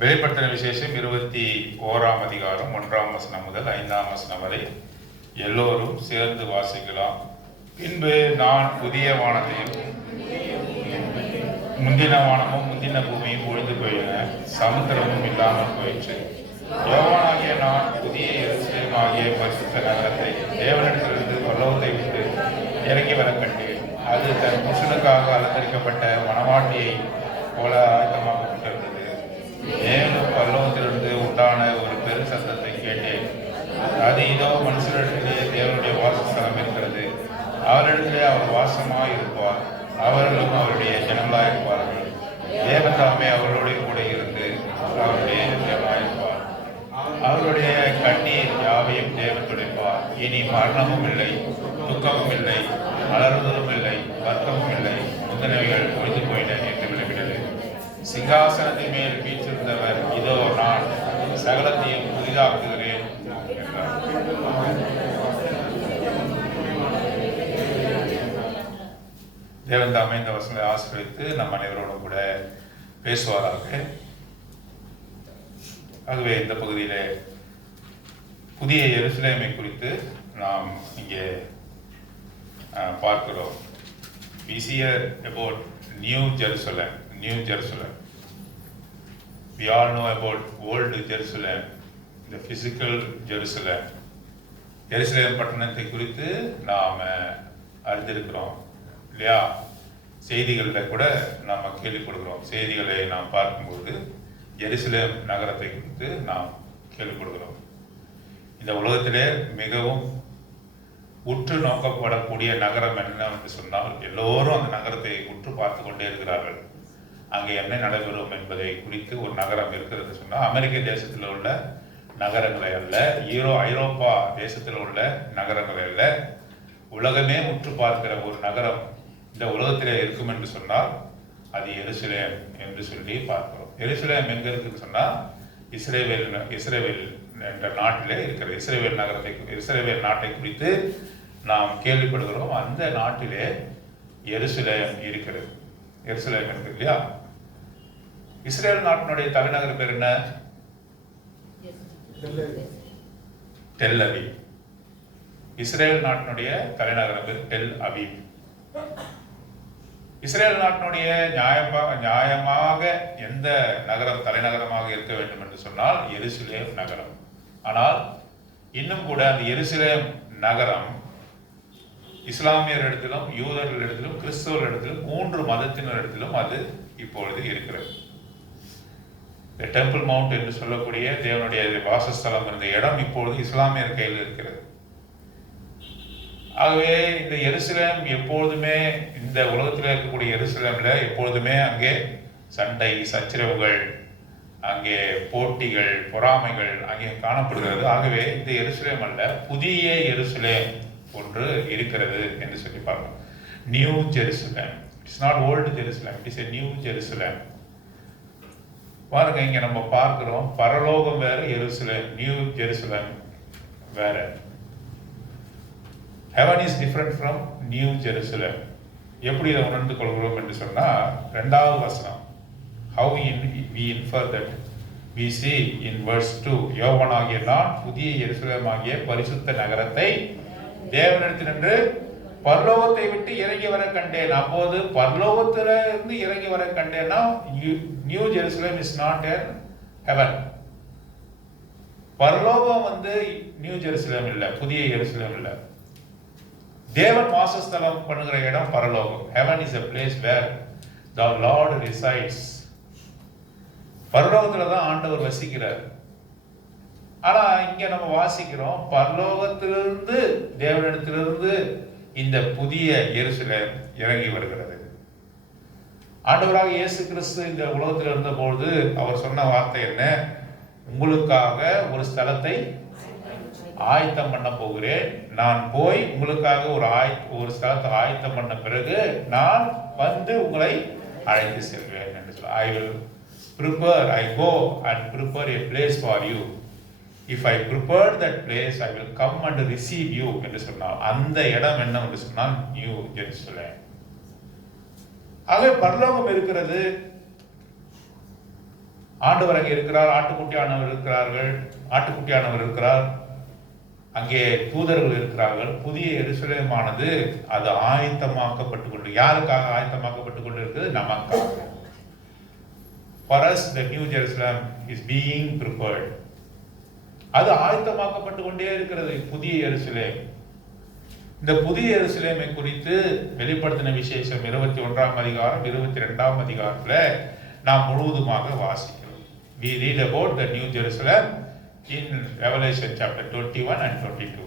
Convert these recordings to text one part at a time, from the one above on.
வெளிப்படுத்தின விசேஷம் 21ஆம் அதிகாரம் 1ஆம் வசனம் முதல் 5ஆம் வசனம் வரை எல்லோரும் சேர்ந்து வாசிக்கலாம். பின்பு நான் புதிய வானத்தையும் முந்தின வானமும் முந்தின பூமியும் ஒழிந்து போயின, சமுத்திரமும் இல்லாமல் போயிற்று. யோவானாகிய நான் புதிய எருசலேம் ஆகிய பரிசுத்த நகரத்தை தேவனிடத்திலிருந்து பரலோகத்தை விட்டு இறங்கி வர கண்டேன். அது தன் புருஷனுக்காக அலங்கரிக்கப்பட்ட மணவாட்டியை போல ஆயத்தமாக்கப்பட்டிருந்தது. மேலும் பரலோகத்திலிருந்து உண்டான ஒரு பெரு சத்தத்தை கேட்டேன். அது இதோ மனுஷரிடத்திலே தேவனுடைய வாசஸ்தலம் இருக்கிறது, அவரிடத்திலே அவர் வாசமாய் இருப்பார், அவர்களும் அவருடைய ஜனங்களாய் இருப்பார்கள். தேவன் தாமே அவர்களோடு கூட இருந்து அவருடைய ஜனங்களாயிருப்பார். அவருடைய கண்ணீர் யாவையும் தேவன் துடைப்பார். இனி மரணமும் இல்லை, துக்கமும் இல்லை, அலறுதலும் இல்லை, வருத்தமும் இல்லை, முந்தினவைகள் ஒழிந்து போயின என்று விளக்கினது. சிங்காசனத்தின் மேல் வீற்றிருந்தவர் இதோ நான் சகலத்தையும் புதிதாக்குகிறேன் என்றார். தேவன் தாமே இந்த வசனங்களை ஆசீர்வதித்து நம் அனைவரோடும் கூட பேசுவாராக. ஆகவே இந்த பகுதியிலே புதிய எருசலேமை குறித்து நாம் இங்கே பார்க்கிறோம். We see about New Jerusalem. New Jerusalem. We all know about Old Jerusalem, the physical Jerusalem. எருசலேம் பட்டணத்தை குறித்து நாம் அறிந்திருக்கிறோம் இல்லையா? செய்திகளில் கூட நாம் கேள்விப்படுகிறோம். செய்திகளை நாம் பார்க்கும்போது எருசலேம் நகரத்தை குறித்து நாம் கேள்விப்படுகிறோம். இந்த உலகத்திலே மிகவும் உற்று நோக்கப்படக்கூடிய நகரம் என்னவென்று சொன்னால், எல்லோரும் அந்த நகரத்தை உற்று பார்த்து கொண்டே இருக்கிறார்கள். அங்கே என்ன நடைபெறும் என்பதை குறித்து ஒரு நகரம் இருக்கிறது சொன்னால், அமெரிக்க தேசத்தில் உள்ள நகரங்களை அல்ல, ஐரோப்பா தேசத்தில் உள்ள நகரங்களை அல்ல, உலகமே உற்று பார்க்கிற ஒரு நகரம் இந்த உலகத்திலே இருக்கும் என்று சொன்னால் அது எருசலேம் என்று சொல்லி பார்க்கிறோம். எருசலேம் எங்க இருக்குன்னு சொன்னால் இஸ்ரேல் என்ற நாட்டிலே இருக்கிற இஸ்ரேல் நாட்டை குறித்து நாம் கேள்விப்படுகிறோம். அந்த நாட்டிலே எருசலேம் இருக்கிறது. எருசலேம் இருக்கு இல்லையா? இஸ்ரேல் நாட்டினுடைய தலைநகர் பேர் என்ன? Tel Aviv. இஸ்ரேல் நாட்டினுடைய தலைநகரம் பேர் டெல் அவீவ். இஸ்ரேல் நாட்டினுடைய நியாயமாக எந்த நகரம் தலைநகரமாக இருக்க வேண்டும் என்று சொன்னால் எருசலேம் நகரம். ஆனால் இன்னும் கூட அந்த எருசலேம் நகரம் இஸ்லாமியரிடத்திலும், யூதர்களிடத்திலும், கிறிஸ்தவர்களிடத்திலும், 3 மதத்தினரிடத்திலும் அது இப்பொழுது இருக்கிறது. டெம்பிள் மவுண்ட் என்று சொல்லக்கூடிய தேவனுடைய வாசஸ்தலம் இருந்த இடம் இப்பொழுது இஸ்லாமியர் கையில் இருக்கிறது. ஆகவே இந்த எருசலேம் எப்பொழுதுமே, இந்த உலகத்தில் இருக்கக்கூடிய எருசலேம்ல எப்பொழுதுமே அங்கே சண்டை, சச்சரவுகள், அங்கே போட்டிகள், பொறாமைகள் அங்கே காணப்படுகிறது. ஆகவே இந்த எருசலேம் அல்ல, புதிய எருசலேம் ஒன்று இருக்கிறது என்று சொல்லி பார்க்கலாம். New Jerusalem. It's not old Jerusalem, it is a new Jerusalem. பாருங்க, இங்க நம்ம பார்க்கிறோம், பரலோகம் வேற, எருசலேம், நியூ ஜெருசலேம் வேற. Heaven is different from New Jerusalem. எப்படி இதை உணர்ந்து கொள்கிறோம் என்று சொன்னால், 2வது வசனம், how we infer that, we see in verse 2, யோவானாகிய நான் புதிய எருசலேம் ஆகிய பரிசுத்த நகரத்தை தேவனிடத்தினின்று பரலோகத்தை விட்டு இறங்கி வர கண்டேன். அப்போது பரலோகத்துல இருந்து இறங்கி வர கண்டேன்னா, New Jerusalem is not in heaven. பரலோகம் நியூ ஜெருசலேம் இல்லை, புதிய எருசலேம் இல்லை. தேவன் வாசஸ்தலம் பண்ணுகிற இடம் பரலோகம். Heaven is a place where the Lord resides. பரலோகத்துல தான் ஆண்டவர் வசிக்கிறார். ஆனா இங்க நம்ம வாசிக்கிறோம், பரலோகத்திலிருந்து, தேவனிடத்திலிருந்து இந்த புதிய எருசலேம் இறங்கி வருகிறது. ஆண்டவராக இயேசு கிறிஸ்து இந்த உலகத்தில் இருந்தபோது அவர் சொன்ன வார்த்தை என்ன? உங்களுக்காக ஒரு ஸ்தலத்தை ஆயத்தம் பண்ண போகிறேன். நான் போய் உங்களுக்காக ஒரு ஸ்தலத்தை ஆயத்தம் பண்ண பிறகு நான் வந்து உங்களை அழைத்து செல்வேன் என்று சொல்ல. I go and prepare a place for you. If I prepare that place, I will come and receive you என்று சொன்னார். அந்த இடம் என்ன என்று சொன்னால் நியூ ஜெருசலேம். ஆகவே பரலோகம் இருக்கிறது. ஆண்டவர் அங்கே இருக்கிறார், ஆட்டுக்குட்டியானவர் இருக்கிறார், அங்கே தூதர்கள் இருக்கிறார்கள். புதிய எருசலேமானது அது ஆயத்தமாக்கப்பட்டு கொண்டு, யாருக்காக ஆயத்தமாக்கப்பட்டு கொண்டு இருக்குது? நமக்காக. For us the new Jerusalem is being prepared. அது ஆயத்தமாக்கப்பட்டு கொண்டே இருக்கிறது புதிய எருசலேம். இந்த புதிய எருசலேமை குறித்து வெளிப்படுத்தின விசேஷம் 21ஆம் அதிகாரம் 22ஆம் அதிகாரத்துல நாம் முழுவதுமாக வாசிக்கிறோம். We read about the new Jerusalem in Revelation chapter 21 and 22.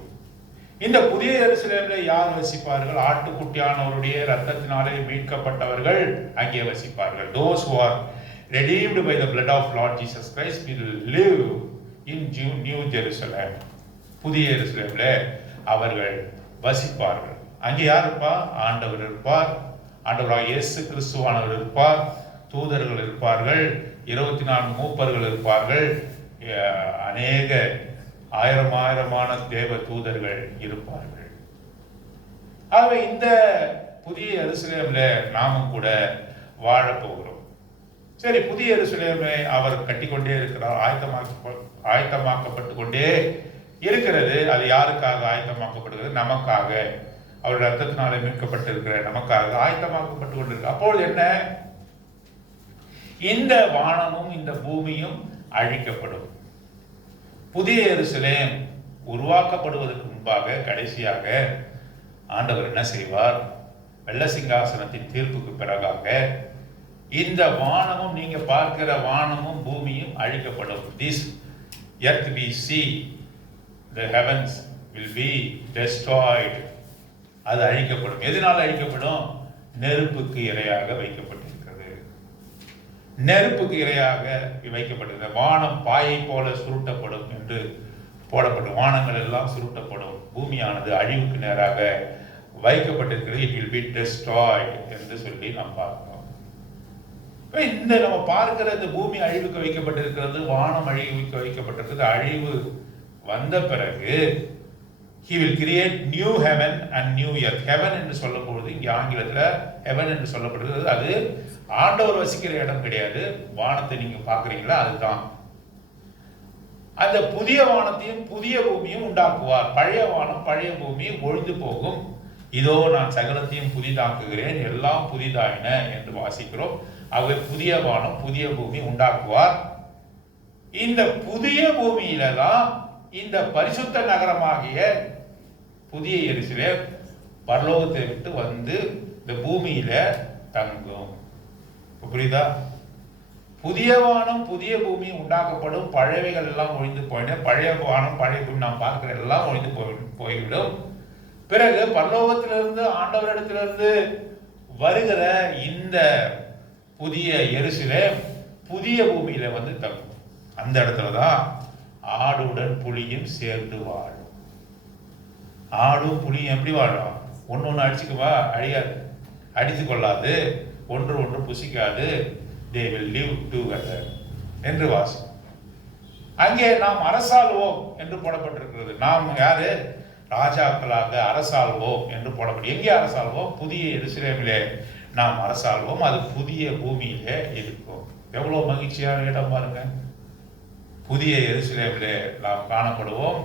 இந்த புதிய எருசலேமிலே யார் வசிப்பார்கள்? ஆட்டுக்குட்டியானவருடைய இரத்தத்தினாலே மீட்கப்பட்டவர்கள் அங்கே வசிப்பார்கள். Those who are redeemed by the blood of Lord Jesus Christ will live in New Jerusalem. புதிய எருசலேமிலே அவர்கள் வசிப்பார்கள். அங்கே யார் இருப்பார்? ஆண்டவர் இருப்பார். ஆண்டவராகிய இயேசு கிறிஸ்துவானவர் இருப்பார். தூதர்கள் இருப்பார்கள். 24 மூப்பர்கள் இருப்பார்கள். அநேக ஆயிரமான தேவ தூதர்கள் இருப்பார்கள். ஆகவே இந்த புதிய எருசலேமில் நாமும் கூட வாழப்போகிறோம். சரி, புதிய எருசலேமை அவர் கட்டிக்கொண்டே இருக்கிறார், ஆயத்தமாக்கப்பட்டு கொண்டே இருக்கிறது. அது யாருக்காக ஆயத்தமாக்கப்படுகிறது? நமக்காக. அவருடைய ரத்தத்தினாலே மீட்கப்பட்டிருக்கிற நமக்காக ஆயத்தமாக்கப்பட்டு கொண்டிருக்க. அப்பொழுது என்ன? இந்த வானமும் இந்த பூமியும் அழிக்கப்படும். புதிய எருசலேம் உருவாக்கப்படுவதற்கு முன்பாக கடைசியாக ஆண்டவர் என்ன செய்வார்? வெள்ள சிங்காசனத்தின் தீர்ப்புக்கு பிறகாக இந்த வானமும், நீங்க பார்க்கிற வானமும் பூமியும் அழிக்கப்படும். This earth we see, the heavens will be destroyed. அது அழிக்கப்படும். எதனால் அழிக்கப்படும்? நெருப்புக்கு இரையாக வைக்கப்பட்டிருக்கிறது. நெருப்புக்கு இரையாக வைக்கப்பட்டிருக்கிறது. வானம் பாயை போல சுருட்டப்படும் என்று போடப்படும். வானங்கள் எல்லாம் சுருட்டப்படும். பூமியானது அழிவுக்கு நேராக வைக்கப்பட்டிருக்கிறது. It will be destroyed என்று சொல்லி நாம் பார்க்கிறோம். இந்த நம்ம பார்க்கிற இந்த பூமி அழிவுக்கு வைக்கப்பட்டிருக்கிறது, வானம் அழிவுக்கு வைக்கப்பட்டிருக்கிறது. அழிவு வந்த பிறகு he will create new heaven and new earth. heaven என்று சொல்லப்படுவது இங்கே ஆங்கிலத்தில் heaven என்று சொல்லப்படுகிறது. அது ஆண்டவர் வசிக்கிற இடம் கிடையாது. வானத்தை நீங்க பார்க்குறீங்களா, அதுதான். அந்த புதிய வானத்தையும் புதிய பூமியும் உண்டாக்குவார். பழைய வானம் பழைய பூமி ஒழிந்து போகும். இதோ நான் சகலத்தையும் புதிதாக்குகிறேன், எல்லாம் புதிதாயின என்று வாசிக்கிறோம். ஆகவே புதிய வானம் புதிய பூமி உண்டாக்குவார். இந்த புதிய பூமியில தான் இந்த பரிசுத்த நகரமாகிய புதிய எருசலேம் பரலோகத்தை விட்டு வந்து இந்த பூமியில தங்கும். புரியுதா? புதிய வானம் புதிய பூமி உண்டாக்கப்படும். பழையவைகள் எல்லாம் ஒழிந்து போயின. பழைய வானம் பழைய பூமி நாம் பார்க்கிற எல்லாம் ஒழிந்து போய்விடும். பிறகு பரலோகத்திலிருந்து ஆண்டவரிடத்திலிருந்து வருகிற இந்த புதிய எருசலேம் புதிய பூமியில வந்து தங்கும். அந்த இடத்துலதான் ஆடுடன் புலியும் சேர்ந்து வாழும். ஆடும் புலியும் எப்படி வாழும்? ஒன்று அடிச்சுக்குவா, அழியாது, அடித்து கொள்ளாது, ஒன்று புசிக்காது. they will live together என்று வாசம். அங்கே நாம் அரசாள்வோம் என்று போடப்பட்டிருக்கிறது. நாம் யாரு? ராஜாக்களாக அரசாள்வோம் என்று போடப்படும். எங்கே அரசாள்வோம்? புதிய எருசலேமிலே நாம் அரசாள்வோம். அது புதிய பூமியிலே இருக்கும். எவ்வளவு மகிழ்ச்சியான இடம் பாருங்க. புதிய எருசலேமிலே நாம் காணப்படுவோம்.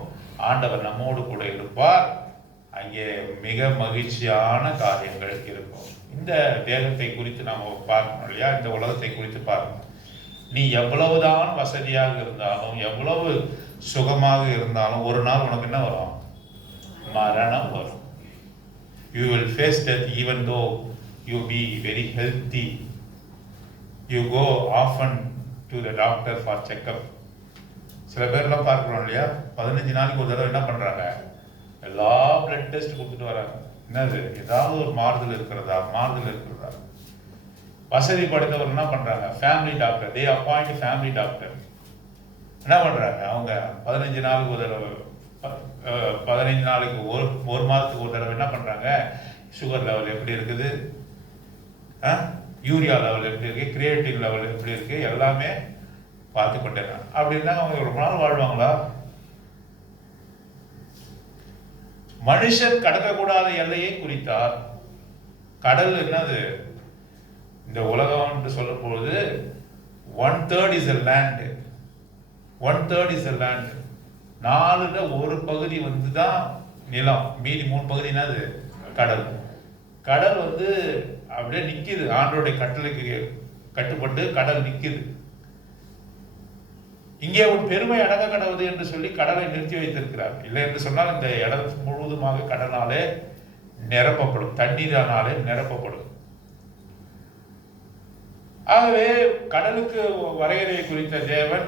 ஆண்டவர் நம்மோடு கூட இருப்பார். அங்கே மிக மகிழ்ச்சியான காரியங்கள் இருக்கும். இந்த தேகத்தை குறித்து நாம் பார்க்கணும் இல்லையா? இந்த உலகத்தை குறித்து பார்க்கணும். நீ எவ்வளவுதான் வசதியாக இருந்தாலும், எவ்வளவு சுகமாக இருந்தாலும், ஒரு நாள் உனக்கு என்ன வரும்? மரணம் வரும். You will face death even though you be very healthy. You go often to the doctor for checkup. சில பேர்லாம் பார்க்கிறோம் இல்லையா? 15 நாளைக்கு ஒரு தடவை என்ன பண்றாங்க? எல்லா பிளட் டெஸ்ட் கொடுத்துட்டு வராங்க. என்னது? ஏதாவது ஒரு மாறுதல் இருக்கிறதா? வசதி படைத்தவர் என்ன பண்றாங்க? Family doctor. They appoint family doctor. என்ன பண்றாங்க? அவங்க 15 நாளுக்கு ஒரு தடவை, 15 நாளைக்கு ஒரு மாதத்துக்கு ஒரு தடவை என்ன பண்றாங்க? சுகர் லெவல் எப்படி இருக்குது, யூரியா லெவல் எப்படி இருக்கு, கிரியேட்டின் லெவல் எப்படி இருக்கு, எல்லாமே பார்த்து கொண்டே. அப்படின்னா அவங்க ரொம்ப நாள் வாழ்வாங்களா? மனுஷன் கடக்கக்கூடாத எல்லையை குறித்தார். கடல் என்னது? இந்த உலகம் என்று சொல்லும் பொழுது 1/3 is the land. 1/3 is the land. 4ல் ஒரு பகுதி வந்து தான் நிலம், மீதி 3 பகுதி என்னது? கடல். கடல் வந்து அப்படியே நிற்கிது, ஆண்டோடைய கட்டளைக்கு கட்டுப்பட்டு கடல் நிற்கிது. இங்கே ஒரு பெருமை அடங்க கடவுது என்று சொல்லி கடலை நிறுத்தி வைத்திருக்கிறார். இல்லை என்று சொன்னால் இந்த இடம் முழுவதுமாக கடனாலே நிரப்பப்படும், தண்ணீரானாலே நிரப்பப்படும். ஆகவே கடலுக்கு வரையறை குறித்த தேவன்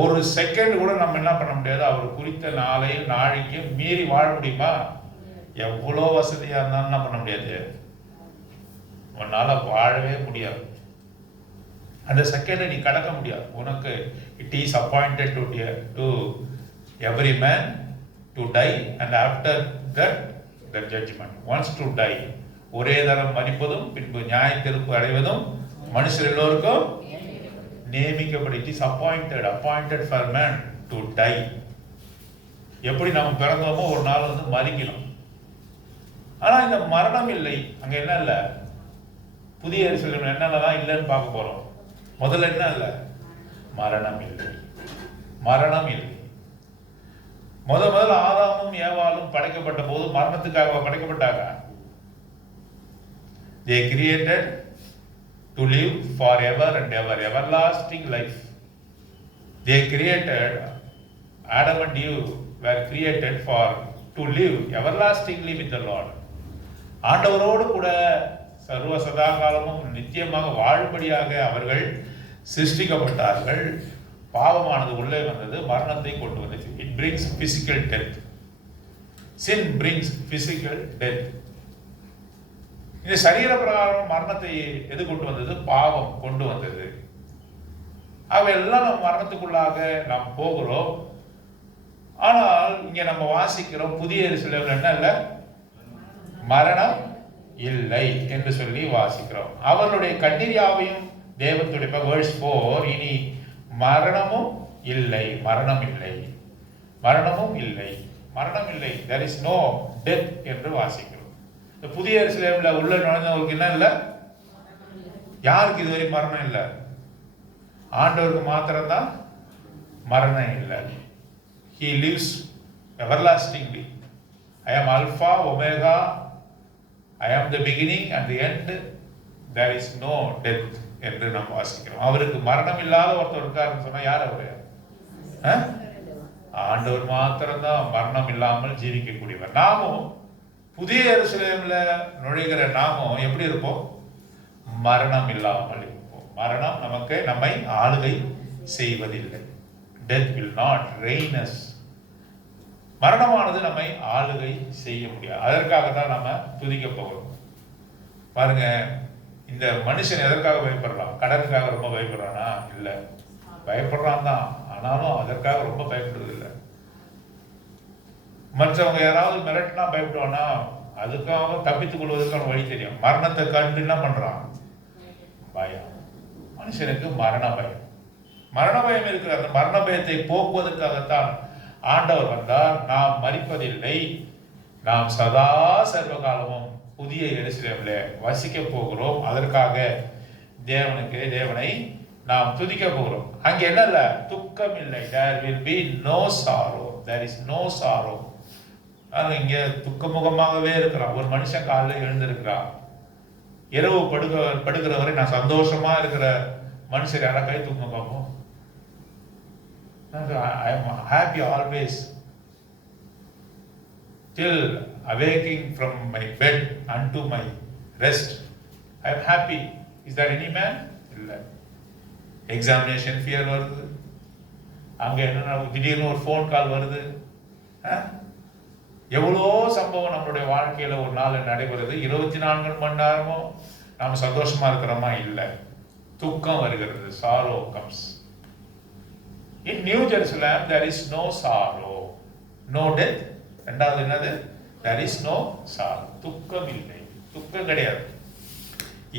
ஒரு செகண்ட் கூட நம்ம என்ன பண்ண முடியாது. அவர் குறித்த நாளையும் நாளைக்கும் மீறி வாழ முடியுமா? எவ்வளோ வசதியா இருந்தாலும் என்ன பண்ண முடியாது, உன்னால வாழவே முடியாது. அந்த செகண்டை நீ கடக்க முடியாது. உனக்கு it is appointed to every man to die and after that the judgment. Once to die, ஒரே தரம் மரிப்பதும் பின்பு நியாய தீர்ப்பு அடைவதும் மனுஷர் எல்லோருக்கும் நியமிக்கப்படும். It is appointed for man to die. எப்படி நம்ம பிறந்தோமோ ஒரு நாள் வந்து மறிக்கணும். ஆனா இந்த மரணம் இல்லை. அங்க என்ன இல்லை? புதிய எருசலேம் என்னென்னலாம் இல்லைன்னு பார்க்க போறோம். முதல்ல என்ன இல்லை? மரணம் இல்லை. மரணம் இல்லை. முதல்ல ஆதாமும் ஏவாளும் படைக்கப்பட்ட போது மரணத்துக்காக படைக்கப்பட்டாங்க. They created to live forever and ever, everlasting life. They created, Adam and Eve were created for to live everlastingly with the Lord. ஆண்டவரோடு கூட சர்வ சதா காலமும் நித்தியமாக வாழும்படியாக அவர்கள் சிருஷ்டிக்கப்பட்டார்கள். பாவமானது உள்ளே வந்தது, மரணத்தை கொண்டு வந்தது. It brings physical death. Sin brings physical death. இந்த சரீர பிரகாரம் மரணத்தை எது கொண்டு வந்தது? பாவம் கொண்டு வந்தது. அவையெல்லாம் நம்ம மரணத்துக்குள்ளாக நாம் போகிறோம். ஆனால் இங்க நம்ம வாசிக்கிறோம், புதிய எருசலேம்ல என்ன இல்லை? மரணம் இல்லை என்று சொல்லி வாசிக்கிறோம். அவர்களுடைய கண்ணீர் யாவையும் தேவன் துடைப்பார். வேர்ஸ் 4, இனி மரணமும் இல்லை, மரணம் இல்லை, மரணமும் இல்லை, மரணம் இல்லை. there is no death என்று வாசிக்கிறோம். இந்த புதிய எருசலேம்ல உள்ள நுழைஞ்சவங்களுக்கு என்ன இல்லை? யாருக்கு இதுவரை மரணம் இல்லை? ஆண்டவருக்கு மாத்திரம்தான் மரணம் இல்லை. he lives everlastingly. I am Alpha, Omega, I am the beginning and the end. There is no death என்று நாம் வாசிக்கிறோம். அவருக்கு மரணம் இல்லாத ஒருத்தர் இருக்காருன்னு சொன்னா யார் அவரு? ஆண்டவர் மாத்திரம்தான் மரணம் இல்லாமல் ஜீவிக்கக்கூடியவர். நாமும் புதிய எருசலேம்ல நுழைகிற நாமும் எப்படி இருப்போம்? மரணம் இல்லாமல் இருப்போம். மரணம் நம்மை ஆளுகை செய்வதில்லை. Death will not reign us. மரணமானது நம்மை ஆளுகை செய்ய முடியாது. அதற்காக தான் நம்ம துதிக்க போகிறோம். பாருங்க, இந்த மனுஷன் எதற்காக பயப்படுறான்? கடனுக்காக ரொம்ப பயப்படுறானா? இல்லை, பயப்படுறான் தான். ஆனாலும் அதற்காக ரொம்ப பயப்படுறது இல்லை. மற்றவங்க யாராவது மிரட்டினா பயப்படுவானா? அதுக்காக தப்பித்துக் கொள்வதற்கான வழி தெரியும். மரணத்தை கண்டு என்ன பண்றான்? பயம். மனுஷனுக்கு மரண பயம். மரண பயம் இருக்கிற அந்த மரண பயத்தை போக்குவதற்காகத்தான் ஆண்டவர் வந்தார். நாம் மரிப்பதில்லை, நாம் சதா சர்வ காலமும் புதிய எருசலேமிலே வசிக்க போகிறோம். அதற்காக தேவனை நாம் துதிக்க போகிறோம். அங்கே என்ன இல்லை? துக்கம் இல்லை. there will be no sorrow. there is no sorrow. இங்க துக்கமுகமாகவே இருக்கிறான். ஒரு மனுஷன் காலையில் எழுந்திருக்கிறான். இரவு படுகிற வரை நான் சந்தோஷமா இருக்கிற மனுஷர் யாரா கை தூக்க பார்ப்போம்? I am happy always till awaking from my bed unto my rest. I am happy. Is there any man? இல்லை. எக்ஸாமினேஷன் ஃபியர் வருது. அங்க என்ன திடீர்னு ஒரு ஃபோன் கால் வருது. எவ்வளோ சம்பவம் நம்மளுடைய வாழ்க்கையில ஒரு நாள் நடைபெறுது. 24 மணி நேரமும் நாம சந்தோஷமா இருக்கிறோமா? இல்லை, துக்கம் வருகிறது. sorrow comes. In New Jerusalem there is no sorrow, no death. ரெண்டாவது என்னது? there is no sorrow. துக்கம் இல்லை, துக்கம் கிடையாது.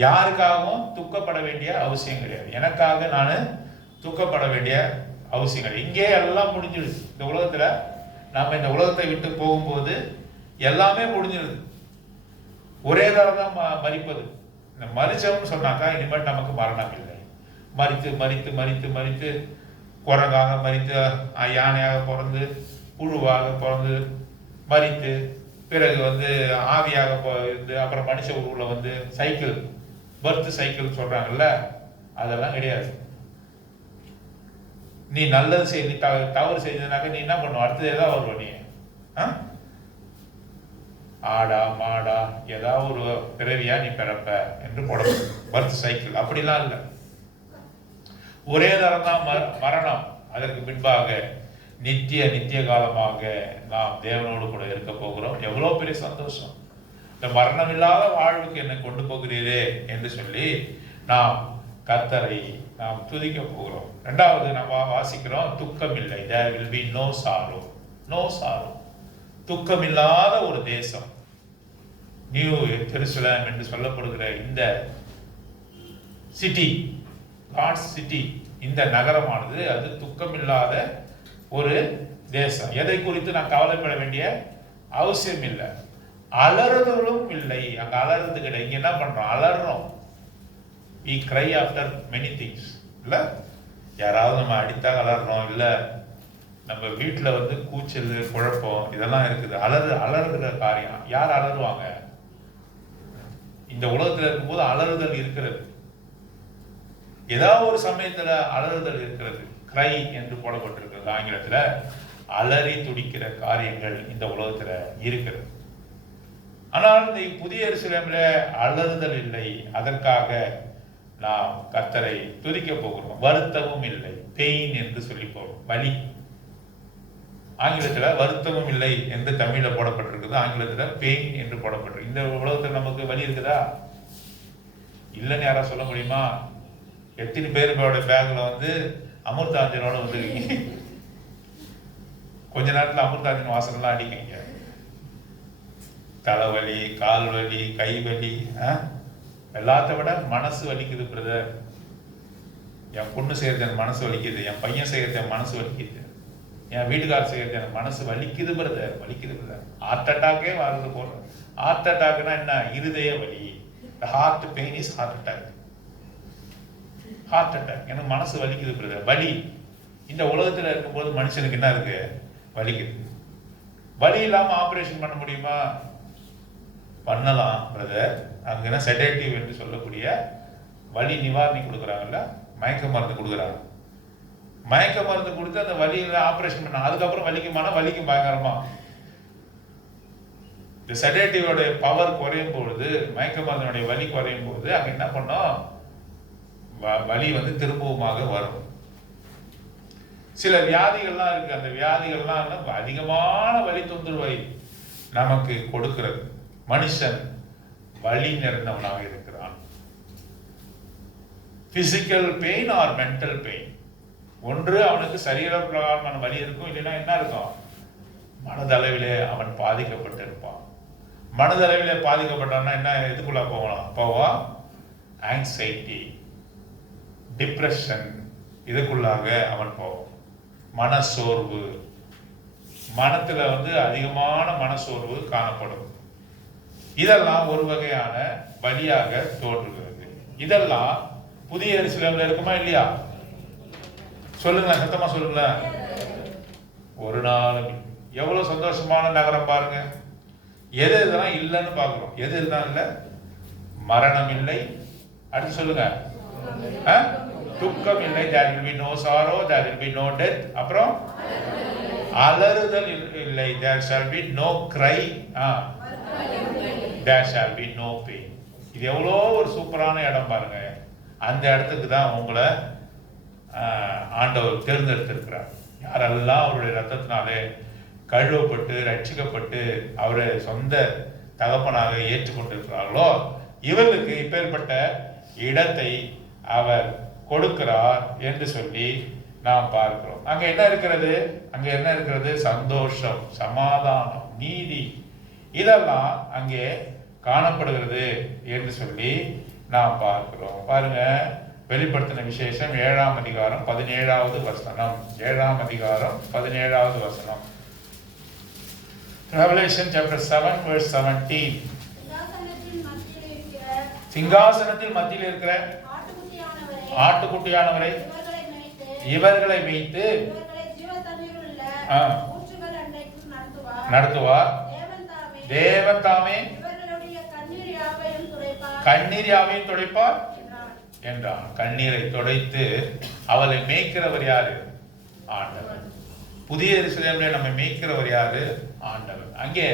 யாருக்காகவும் துக்கப்பட வேண்டிய அவசியம் கிடையாது. எனக்காக நான் துக்கப்பட வேண்டிய அவசியம் கிடையாது. இங்கே எல்லாம் முடிஞ்சிடுது. இந்த உலகத்துல நம்ம இந்த உலகத்தை விட்டு போகும்போது எல்லாமே முடிஞ்சிடுது. ஒரே தரம் தான் மரிப்பது. இந்த மரிச்சவன்னு சொன்னாக்கா இனிமேல் நமக்கு மரணம் இல்லை. மறித்து மறித்து மறித்து மறித்து குரங்காக மறித்து யானையாக பிறந்து புழுவாக பிறந்து மறித்து பிறகு வந்து ஆவியாக இருந்து அப்புறம் மனுஷ உருவில் வந்து சைக்கிள் பர்த் சைக்கிள் சொல்றாங்கல்ல, அதெல்லாம் கிடையாது. நீ நல்லது செய், நீ தவறு செஞ்சதுனாக்க நீ என்ன பண்ணுவ, அடுத்தது ஏதாவது வருவ நீ ஆடா மாடா ஏதாவது ஒரு பிறவியா நீ பிறப்ப என்று போடணும் பர்த் சைக்கிள். அப்படிலாம் இல்லை, ஒரே தரம் தான் மரணம். அதற்கு பின்பாக நித்திய காலமாக நாம் தேவனோடு கூட இருக்க போகிறோம். எவ்வளவு பெரிய சந்தோஷம்! இந்த மரணம் இல்லாத வாழ்வுக்கு என்னை கொண்டு போகிறீரே என்று சொல்லி நாம் கர்த்தரை நாம் துதிக்க போகிறோம். இரண்டாவது நாம் வாசிக்கிறோம், துக்கம் இல்லை. there will be no sorrow, no sorrow. துக்கம் இல்லாத ஒரு தேசம், நியூ ஜெருசலேம் என்று சொல்லப்படுகிற இந்த சிட்டி, காட்ஸ் சிட்டி, இந்த நகரமானது அது துக்கம் இல்லாத ஒரு தேசம். எதை குறித்து நான் கவலைப்பட வேண்டிய அவசியம் இல்லை. அலறுதலும் இல்லை, அங்க அலறது கிடையாது. இங்க என்ன பண்றோம், அலறோம். we cry after many things. இல்ல யாராவது நம்ம அடித்தா அலறோம், இல்ல நம்ம வீட்டுல வந்து கூச்சல் குழப்பம் இதெல்லாம் இருக்குது. அலறுகிற காரியம். யார் அலறுவாங்க? இந்த உலகத்துல இருக்கும்போது அலறுதல் இருக்கிறது. ஏதாவது ஒரு சமயத்துல அலறுதல் இருக்கிறது. கிரை என்று போடப்பட்டிருக்கிறது ஆங்கிலத்துல. அலறி துடிக்கிற காரியங்கள் இந்த உலகத்துல இருக்கிறது. ஆனால் இந்த புதிய எருசலேமில் அலறுதல் இல்லை. அதற்காக நாம் கர்த்தரை துதிக்க போகிறோம். வருத்தமும் இல்லை, பெயின் என்று சொல்லி போகிறோம். வலி ஆங்கிலத்துல வருத்தமும் இல்லை என்று தமிழ்ல போடப்பட்டிருக்குது, ஆங்கிலத்துல பெயின் என்று போடப்பட்டிருக்கு. இந்த உலகத்துல நமக்கு வலி இருக்குதா? இல்லைன்னு யாரா சொல்ல முடியுமா? எத்தனை பேரோட பேக்ல வந்து அமிர்தாஞ்சனோட வந்துருக்கீங்க. கொஞ்ச நேரத்துல அமிர்தாஞ்சன் வாசனெல்லாம் அடிக்கீங்க. தலைவலி, கால் வலி, கை வலி, எல்லாத்த விட மனசு வலிக்குது பிரதர். என் பொண்ணு செய்யறது எனக்கு மனசு வலிக்குது, என் பையன் செய்யறது என் மனசு வலிக்குது, என் வீட்டுக்காரர் செய்யறது எனக்கு மனசு வலிக்குது பிரதர், வலிக்குது பிரதர். ஹார்ட் அட்டாக்கே வருது போல. ஹார்ட் அட்டாக்னா என்ன? இருதய வலி. Heart pain is heart attack. Heart attack, எனக்கு மனசு வலிக்குது பிரதர். வலி இந்த உலகத்துல இருக்கும்போது மனுஷனுக்கு என்ன இருக்கு? வலிக்குது. வலி இல்லாம ஆபரேஷன் பண்ண முடியுமா? பண்ணலாம் பிரதர். அங்க என்ன செடேட்டிவ் என்று சொல்லக்கூடிய வலி நிவாரணி கொடுக்குறாங்கல்ல, மயக்க மருந்து கொடுக்குறாங்க. மயக்க மருந்து கொடுத்து அந்த வலியில ஆபரேஷன் பண்ண, அதுக்கப்புறம் வலிக்குமானா வலிக்கும் பயங்கரமா. இந்த செடேட்டிவோட பவர் குறையும் பொழுது, மயக்க மருந்தினுடைய வலி குறையும் போது அங்க என்ன பண்ணோம்? வலி வந்து திரும்பவுமாக வரும். சில வியாதிகள்லாம் இருக்கு. அந்த வியாதிகள்லாம் அதிகமான வலி தொந்தரவை நமக்கு கொடுக்கிறது. மனுஷன் வலி நிறைந்தவனாக இருக்கிறான். Physical pain R mental pain. ஒன்று அவனுக்கு சரீர பிரகாரமான வலி இருக்கும், இல்லைன்னா என்ன இருக்கும்? மனதளவிலே அவன் பாதிக்கப்பட்டிருப்பான். மனதளவிலே பாதிக்கப்பட்டான்னா என்ன? எதுக்குள்ள போவான்? ஆங்ஸைட்டி, டிப்ரெஷன், இதுக்குள்ளாக அவன் போவான். மனசோர்வு, மனத்துல வந்து அதிகமான மனசோர்வு காணப்படும். இதெல்லாம் ஒரு வகையான வலியாக தோன்றுகிறது. இதெல்லாம் புதிய எருசலேம்ல இருக்குமா இல்லையா? சொல்லுங்களேன், சத்தமா சொல்லுங்களேன். ஒரு நாளும். எவ்வளவு சந்தோஷமான நகரம் பாருங்க. எது இதெல்லாம் இல்லைன்னு பாக்குறோம். எது இதுதான் இல்லை? மரணம் இல்லை. அடுத்து சொல்லுங்க, துக்கம் இல்லை. there will be no sorrow, there will be no death. அப்புறம் அலறுதல் இல்லை. there shall be no cry, there shall be no pain. இது எவ்வளோ ஒரு சூப்பரான இடம் பாருங்க. அந்த இடத்துக்கு தான் உங்களை ஆண்டவர் தேர்ந்தெடுத்திருக்கிறார். யாரெல்லாம் அவருடைய ரத்தத்தினாலே கழுவப்பட்டு ரட்சிக்கப்பட்டு அவரை சொந்த தகப்பனாக ஏற்றுக்கொண்டிருக்கிறார்களோ இவர்களுக்கு இப்பேற்பட்ட இடத்தை அவர் கொடுக்கிறார் என்று சொல்லி நாம் பார்க்கிறோம். அங்க என்ன இருக்கிறது? அங்க என்ன இருக்கிறது? சந்தோஷம், சமாதானம், நீதி, இதெல்லாம் அங்கே காணப்படுகிறது என்று சொல்லி நாம் பார்க்கிறோம். பாருங்க, வெளிப்படுத்தின விசேஷம் 7ஆம் அதிகாரம் 17வது வசனம். 7ஆம் அதிகாரம் 17வது வசனம். Revelation chapter 7 verse 17. சிங்காசனத்தில் மத்தியில் இருக்கிற ஆட்டுக்குட்டியானவரை இவர்களை மேய்த்து நடத்துவார். தேவன் தாமே கண்ணீர் யாவையும் துடைப்பார் என்றான். கண்ணீரை துடைத்து அவளை மேய்க்கிறவர் யாரு? ஆண்டவர். புதிய எருசலேமிலே நம்ம மேய்க்கிறவர் யாரு? ஆண்டவர். அங்கே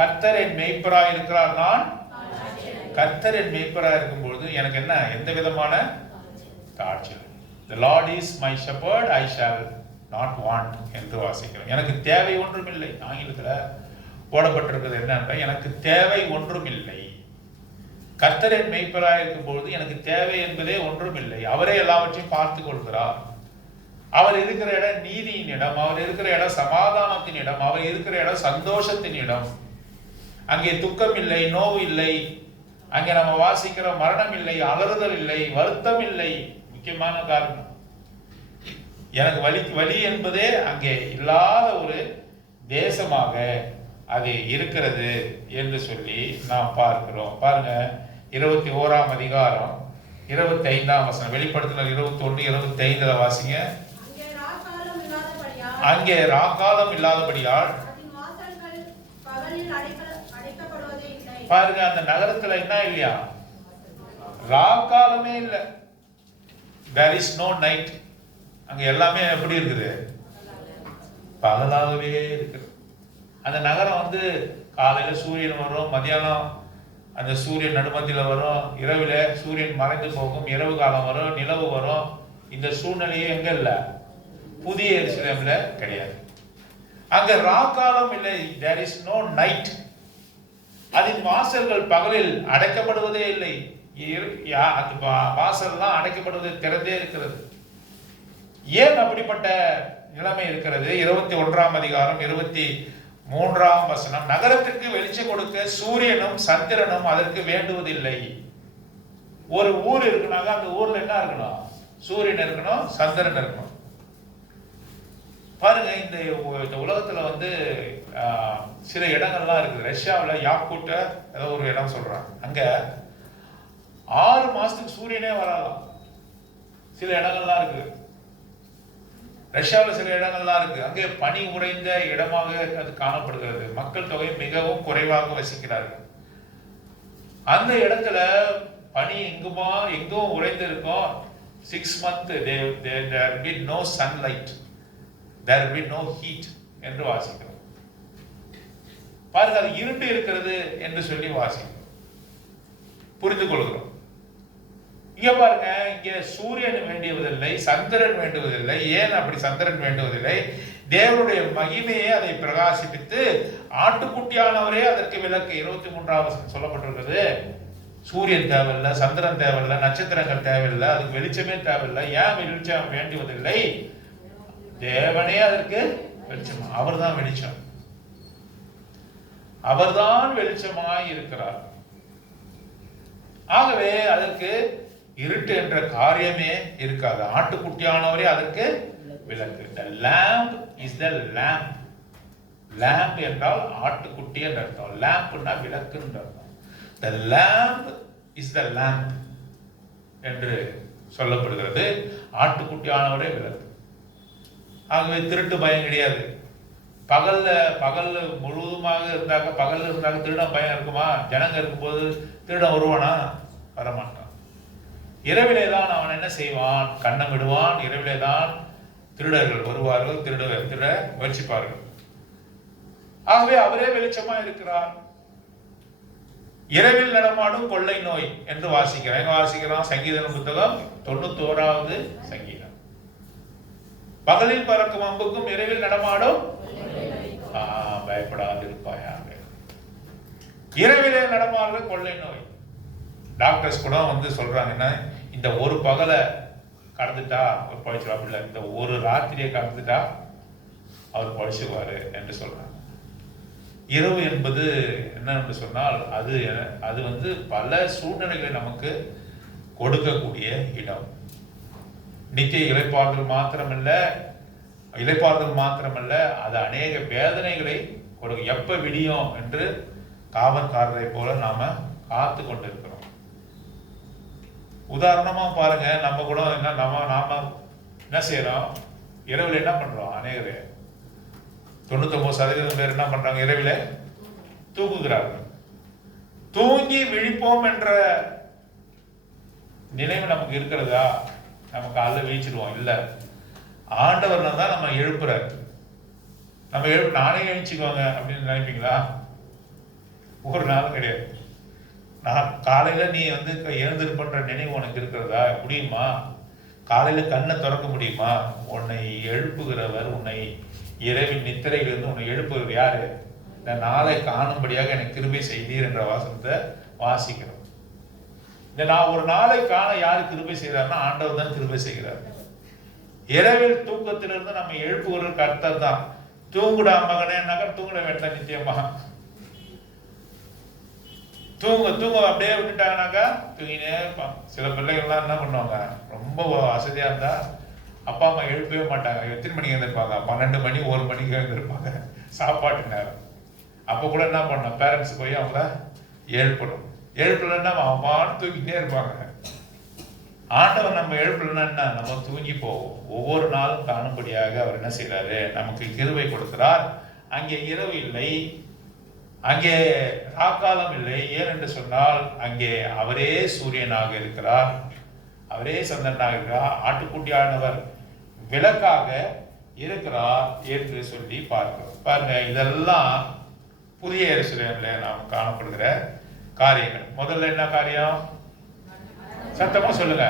கர்த்தர் என் மேய்ப்பராய் இருக்கிறார். நான் கர்த்தர் என் மேய்ப்பராய் இருக்கும் பொழுது எனக்கு என்ன எந்த விதமான தாழ்ச்சியும். The Lord is my shepherd, I shall not want என்று வாசிக்கிறோம். எனக்கு தேவை ஒன்றும் இல்லை. ஆங்கிலத்தில் போடப்பட்டிருக்கிறது என்னன்னா, எனக்கு தேவை ஒன்றும் இல்லை. கர்த்தர் என் மேய்ப்பராய் இருக்கும் பொழுது எனக்கு தேவை என்பதே ஒன்றும் இல்லை. அவரே எல்லாவற்றையும் பார்த்து கொள்கிறார். அவர் இருக்கிற இடம் நீதியின் இடம், அவர் இருக்கிற இடம் சமாதானத்தின் இடம், அவர் இருக்கிற இடம் சந்தோஷத்தின் இடம். அங்கே துக்கம் இல்லை, நோவு இல்லை. அங்கே நம்ம வாசிக்கிற மரணம் இல்லை, அலறுதல் இல்லை, வருத்தம் இல்லை. முக்கியமான காரணம், எனக்கு வலி என்பதே அங்கே இல்லாத ஒரு தேசமாக அது இருக்கிறது என்று சொல்லி நாம் பார்க்கிறோம். பாருங்க, 21ஆம் அதிகாரம் 25ஆம் வசனம், வெளிப்படுத்தினர் 21, 25 வாசிங்க. அங்கே ராக்காலம் இல்லாதபடியால் பாருங்க, அந்த நகரத்துல என்ன இல்லையா? ராக்காலமே இல்லை. There is no night. அங்க எல்லாமே எப்படி இருக்குது? பகலாகவே இருக்குது. அந்த நகரம் காலையில சூரியன் வரும், மதியானம் அந்த சூரியன் நடுமத்தில வரும், இரவுல சூரியன் மறைந்து போகும், இரவு காலம் வரும், நிலவு வரும். இந்த சூழ்நிலையே எங்க இல்லை? புதிய எருசலேம்ல கிடையாது. அங்க ராக்காலம் இல்லை. There is no night. அதன் வாசல்கள் பகலில் அடைக்கப்படுவதே இல்லை. அந்த வாசல்லாம் அடைக்கப்படுவது திறந்தே இருக்கிறது. ஏன் அப்படிப்பட்ட நிலைமை இருக்கிறது? 21ஆம் அதிகாரம் 23ஆம் வசனம், நகரத்திற்கு வெளிச்சம் கொடுக்க சூரியனும் சந்திரனும் அதற்கு வேண்டுவதில்லை. ஒரு ஊர் இருக்குனாங்க, அந்த ஊர்ல என்ன இருக்கணும்? சூரியன் இருக்கணும், சந்திரன் இருக்கணும். பாருங்க, இந்த உலகத்துல சில இடங்கள்லாம் இருக்குது. ரஷ்யாவில் யாக்கூட்ட ஏதோ ஒரு இடம் சொல்றாங்க. அங்க 6 மாசத்துக்கு சூரியனே வரலாம். சில இடங்கள்லாம் இருக்கு. ரஷ்யாவில் சில இடங்கள்லாம் இருக்கு. அங்கே பனி உறைந்த இடமாக அது காணப்படுகிறது. மக்கள் தொகை மிகவும் குறைவாக வசிக்கிறார்கள். அந்த இடத்துல பனி எங்கும் உறைந்து இருக்கும். 6 months there will be no sunlight, there will be no heat என்று வாசிக்கிறோம். பாருங்க, அது இருண்டு இருக்கிறது என்று சொல்லி வாசிக்கிறோம், புரிந்து கொள்கிறோம். இங்க பாருங்க, இங்க சூரியன் வேண்டுவதில்லை, சந்திரன் வேண்டுவதில்லை. ஏன் அப்படி சந்திரன் வேண்டுவதில்லை? தேவனுடைய மகிமையை அதை பிரகாசிப்பித்து ஆட்டுக்குட்டியானவரே அதற்கு விளக்கு. 23ஆம் வசனம் சொல்லப்பட்டிருக்கிறது. சூரியன் தேவையில்லை, சந்திரன் தேவையில்லை, நட்சத்திரங்கள் தேவையில்லை, அதுக்கு வெளிச்சமே தேவையில்லை. ஏன் வெளிச்சம் வேண்டுவதில்லை? தேவனே அதற்கு வெளிச்சம். அவர்தான் வெளிச்சம், அவர்தான் வெளிச்சமாய் இருக்கிறார். ஆகவே அதற்கு இருட்டு என்ற காரியமே இருக்காது. ஆட்டுக்குட்டியானவரே அதற்கு விளக்கு. The lamp is the lamp. lamp என்றால் ஆட்டுக்குட்டி என்ற அர்த்தம். லேம்ப்னா விளக்கு என்ற அர்த்தம். The lamp is the lamp என்று சொல்லப்படுகிறது. ஆட்டுக்குட்டியானவரே விளக்கு. ஆகவே திருட்டு பயம் கிடையாது. பகல்ல முழுவதுமாக பகல்ல இருந்தாக்க திருடன் பயம் இருக்குமா? ஜனங்க இருக்கும்போது திருடன் வருவானா? வரமாட்டான். இரவிலே தான் அவன் என்ன செய்வான்? கண்ணம் விடுவான். இரவிலே தான் திருடர்கள் வருவார்கள், திருட முயற்சிப்பார்கள். ஆகவே அவரே வெளிச்சமா இருக்கிறார். இரவில் நடமாடும் கொள்ளை நோய் என்று வாசிக்கிறேன். எங்க வாசிக்கிறோம்? சங்கீதம் புத்தகம் 91வது சங்கீதம். பகலில் பறக்கும் அம்புக்கும் இரவில் நடமாடும் பயப்படாது இருப்பாயாக. இரவிலே நடமாடுற கொள்ளை நோய். டாக்டர்ஸ் கூட சொல்றாங்க, என்ன இந்த ஒரு பகலை கடந்துட்டா ஒரு பழிச்சுவாப்பில்ல, இந்த ஒரு ராத்திரியை கடந்துட்டா அவர் பழிச்சுவாரு என்று சொல்றாங்க. இரவு என்பது என்னன்னு சொன்னால் அது பல சூழ்நிலைகளை நமக்கு கொடுக்கக்கூடிய இடம். நித்திய இளைப்பாறுதல் மாத்திரமல்ல, அது அநேக வேதனைகளை கொடுக்கும். எப்ப விடியும் என்று காவல்காரரை போல நாம காத்து கொண்டிருக்கிறோம். உதாரணமா பாருங்க, நம்ம கூட நாம என்ன செய்யறோம், இரவில் என்ன பண்றோம்? அநேகர் 99% பேர் என்ன பண்றாங்க? இரவில் தூங்குகிறார்கள். தூங்கி விழிப்போம் என்ற நினைவு நமக்கு இருக்கிறதா? நம்ம காலைல வீழ்ச்சிடுவோம். இல்லை, ஆண்டவர் தான் நம்ம எழுப்புறாரு. நம்ம நானே எழுச்சிக்குவாங்க அப்படின்னு நினைப்பீங்களா? ஒரு நாளும் கிடையாது. நான் காலையில நீ எழுந்திருப்பன்ற நினைவு உனக்கு இருக்கிறதா? முடியுமா? காலையில கண்ணை திறக்க முடியுமா? உன்னை எழுப்புகிறவர், உன்னை இரவின் நித்திரையிலிருந்து உன்னை எழுப்புகிறவர் யாரு? இந்த நாளை காணும்படியாக எனக்கு கிருபை செய்தீர் என்ற வாசனத்தை வாசிக்கிறோம். இந்த நான் ஒரு நாளை காண யாரு கிருபை செய்கிறார்னா ஆண்டவர் தான் கிருபை செய்கிறார். இரவில் தூக்கத்திலிருந்து நம்ம எழுப்புகிற கர்த்தர் தான். தூங்குடா மகனேன்னாக்கா தூங்குட வேண்டாம் நித்தியமா. தூங்க அப்படியே விட்டுட்டாங்கனாக்கா தூங்கினே இருப்பாங்க. சில பிள்ளைகள்லாம் என்ன பண்ணுவாங்க, ரொம்ப வசதியா இருந்தா அப்பா அம்மா எழுப்பவே மாட்டாங்க. எத்தனை மணிக்கு எழுந்திருப்பாங்க? 12 மணி 1 மணிக்கு எழுந்திருப்பாங்க, சாப்பாட்டு நேரம். அப்போ கூட என்ன பண்ணணும், பேரண்ட்ஸ் போய் அவங்கள எழுப்பணும். எழுப்பலன்னா அம்மான்னு தூங்கிட்டே இருப்பாங்க. ஆண்டவர் நம்ம எழுப்பலன்னா என்ன, நம்ம தூங்கி போவோம். ஒவ்வொரு நாளும் காணும்படியாக அவர் என்ன செய்யறாரு, நமக்கு கிருபை கொடுக்கிறார். அங்கே இரவு இல்லை, அங்கே ராக்காலம் இல்லை. ஏனென்று சொன்னால் அங்கே அவரே சூரியனாக இருக்கிறார், அவரே சந்திரனாக இருக்கிறார். ஆட்டுக்குட்டியானவர் விளக்காக இருக்கிறார் என்று சொல்லி பார்க்கிறோம். பாருங்க, இதெல்லாம் புதிய எருசலேமிலே நாம் காணப்படுகிற காரியங்கள். முதல்ல என்ன காரியம்? சத்தமா சொல்லுங்க.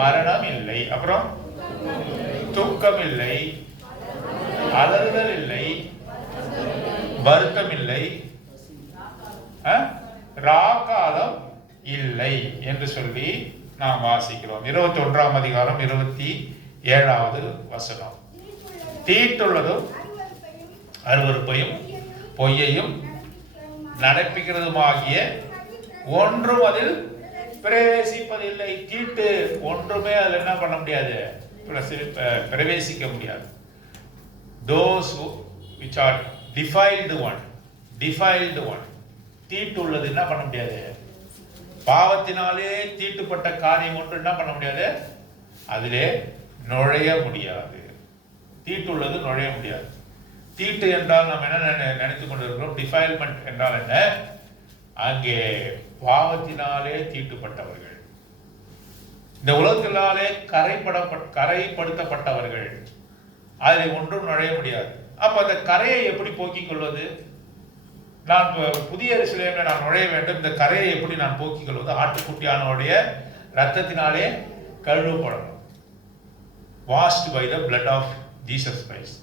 மரணம் இல்லை, அப்புறம் துக்கம் இல்லை, அலறுதல் இல்லை, வருத்தம் இல்லை, ராக்காலம் இல்லை என்று சொல்லி நாம் வாசிக்கிறோம். 21ஆம் அதிகாரம் 27வது வசனம். தீட்டுள்ளதும் அருவருப்பையும் பொய்யையும் நடப்பிக்கிறதுமாகிய ஒன்றும் அதில் பிரவேசிப்பதில்லை. தீட்டு ஒன்றுமே அதில் என்ன பண்ண முடியாது, பிரவேசிக்க முடியாது. Those which are defiled one, தீட்டு உள்ளது என்ன பண்ண முடியாது. பாவத்தினாலே தீட்டுப்பட்ட காரியம் ஒன்று என்ன பண்ண முடியாது, அதிலே நுழைய முடியாது. தீட்டு உள்ளது நுழைய முடியாது. தீட்டு என்றால் நாம் என்ன நினைத்துக் கொண்டிருக்கிறோம்? டிஃபைல்மெண்ட் என்றால் என்ன? அங்கே பாவத்தினாலே தீட்டுப்பட்டவர்கள், இந்த உலகத்தினாலே கரைப்படுத்தப்பட்டவர்கள், அதில் ஒன்றும் நுழைய முடியாது. அப்ப அந்த கரையை எப்படி போக்கிக் கொள்வது? நான் புதிய எருசலேமில் நான் நுழைய வேண்டும், இந்த கரையை எப்படி நான் போக்கிக் கொள்வது? ஆட்டுக்குட்டியானுடைய ரத்தத்தினாலே கழுவப்படணும். washed by the blood of Jesus Christ.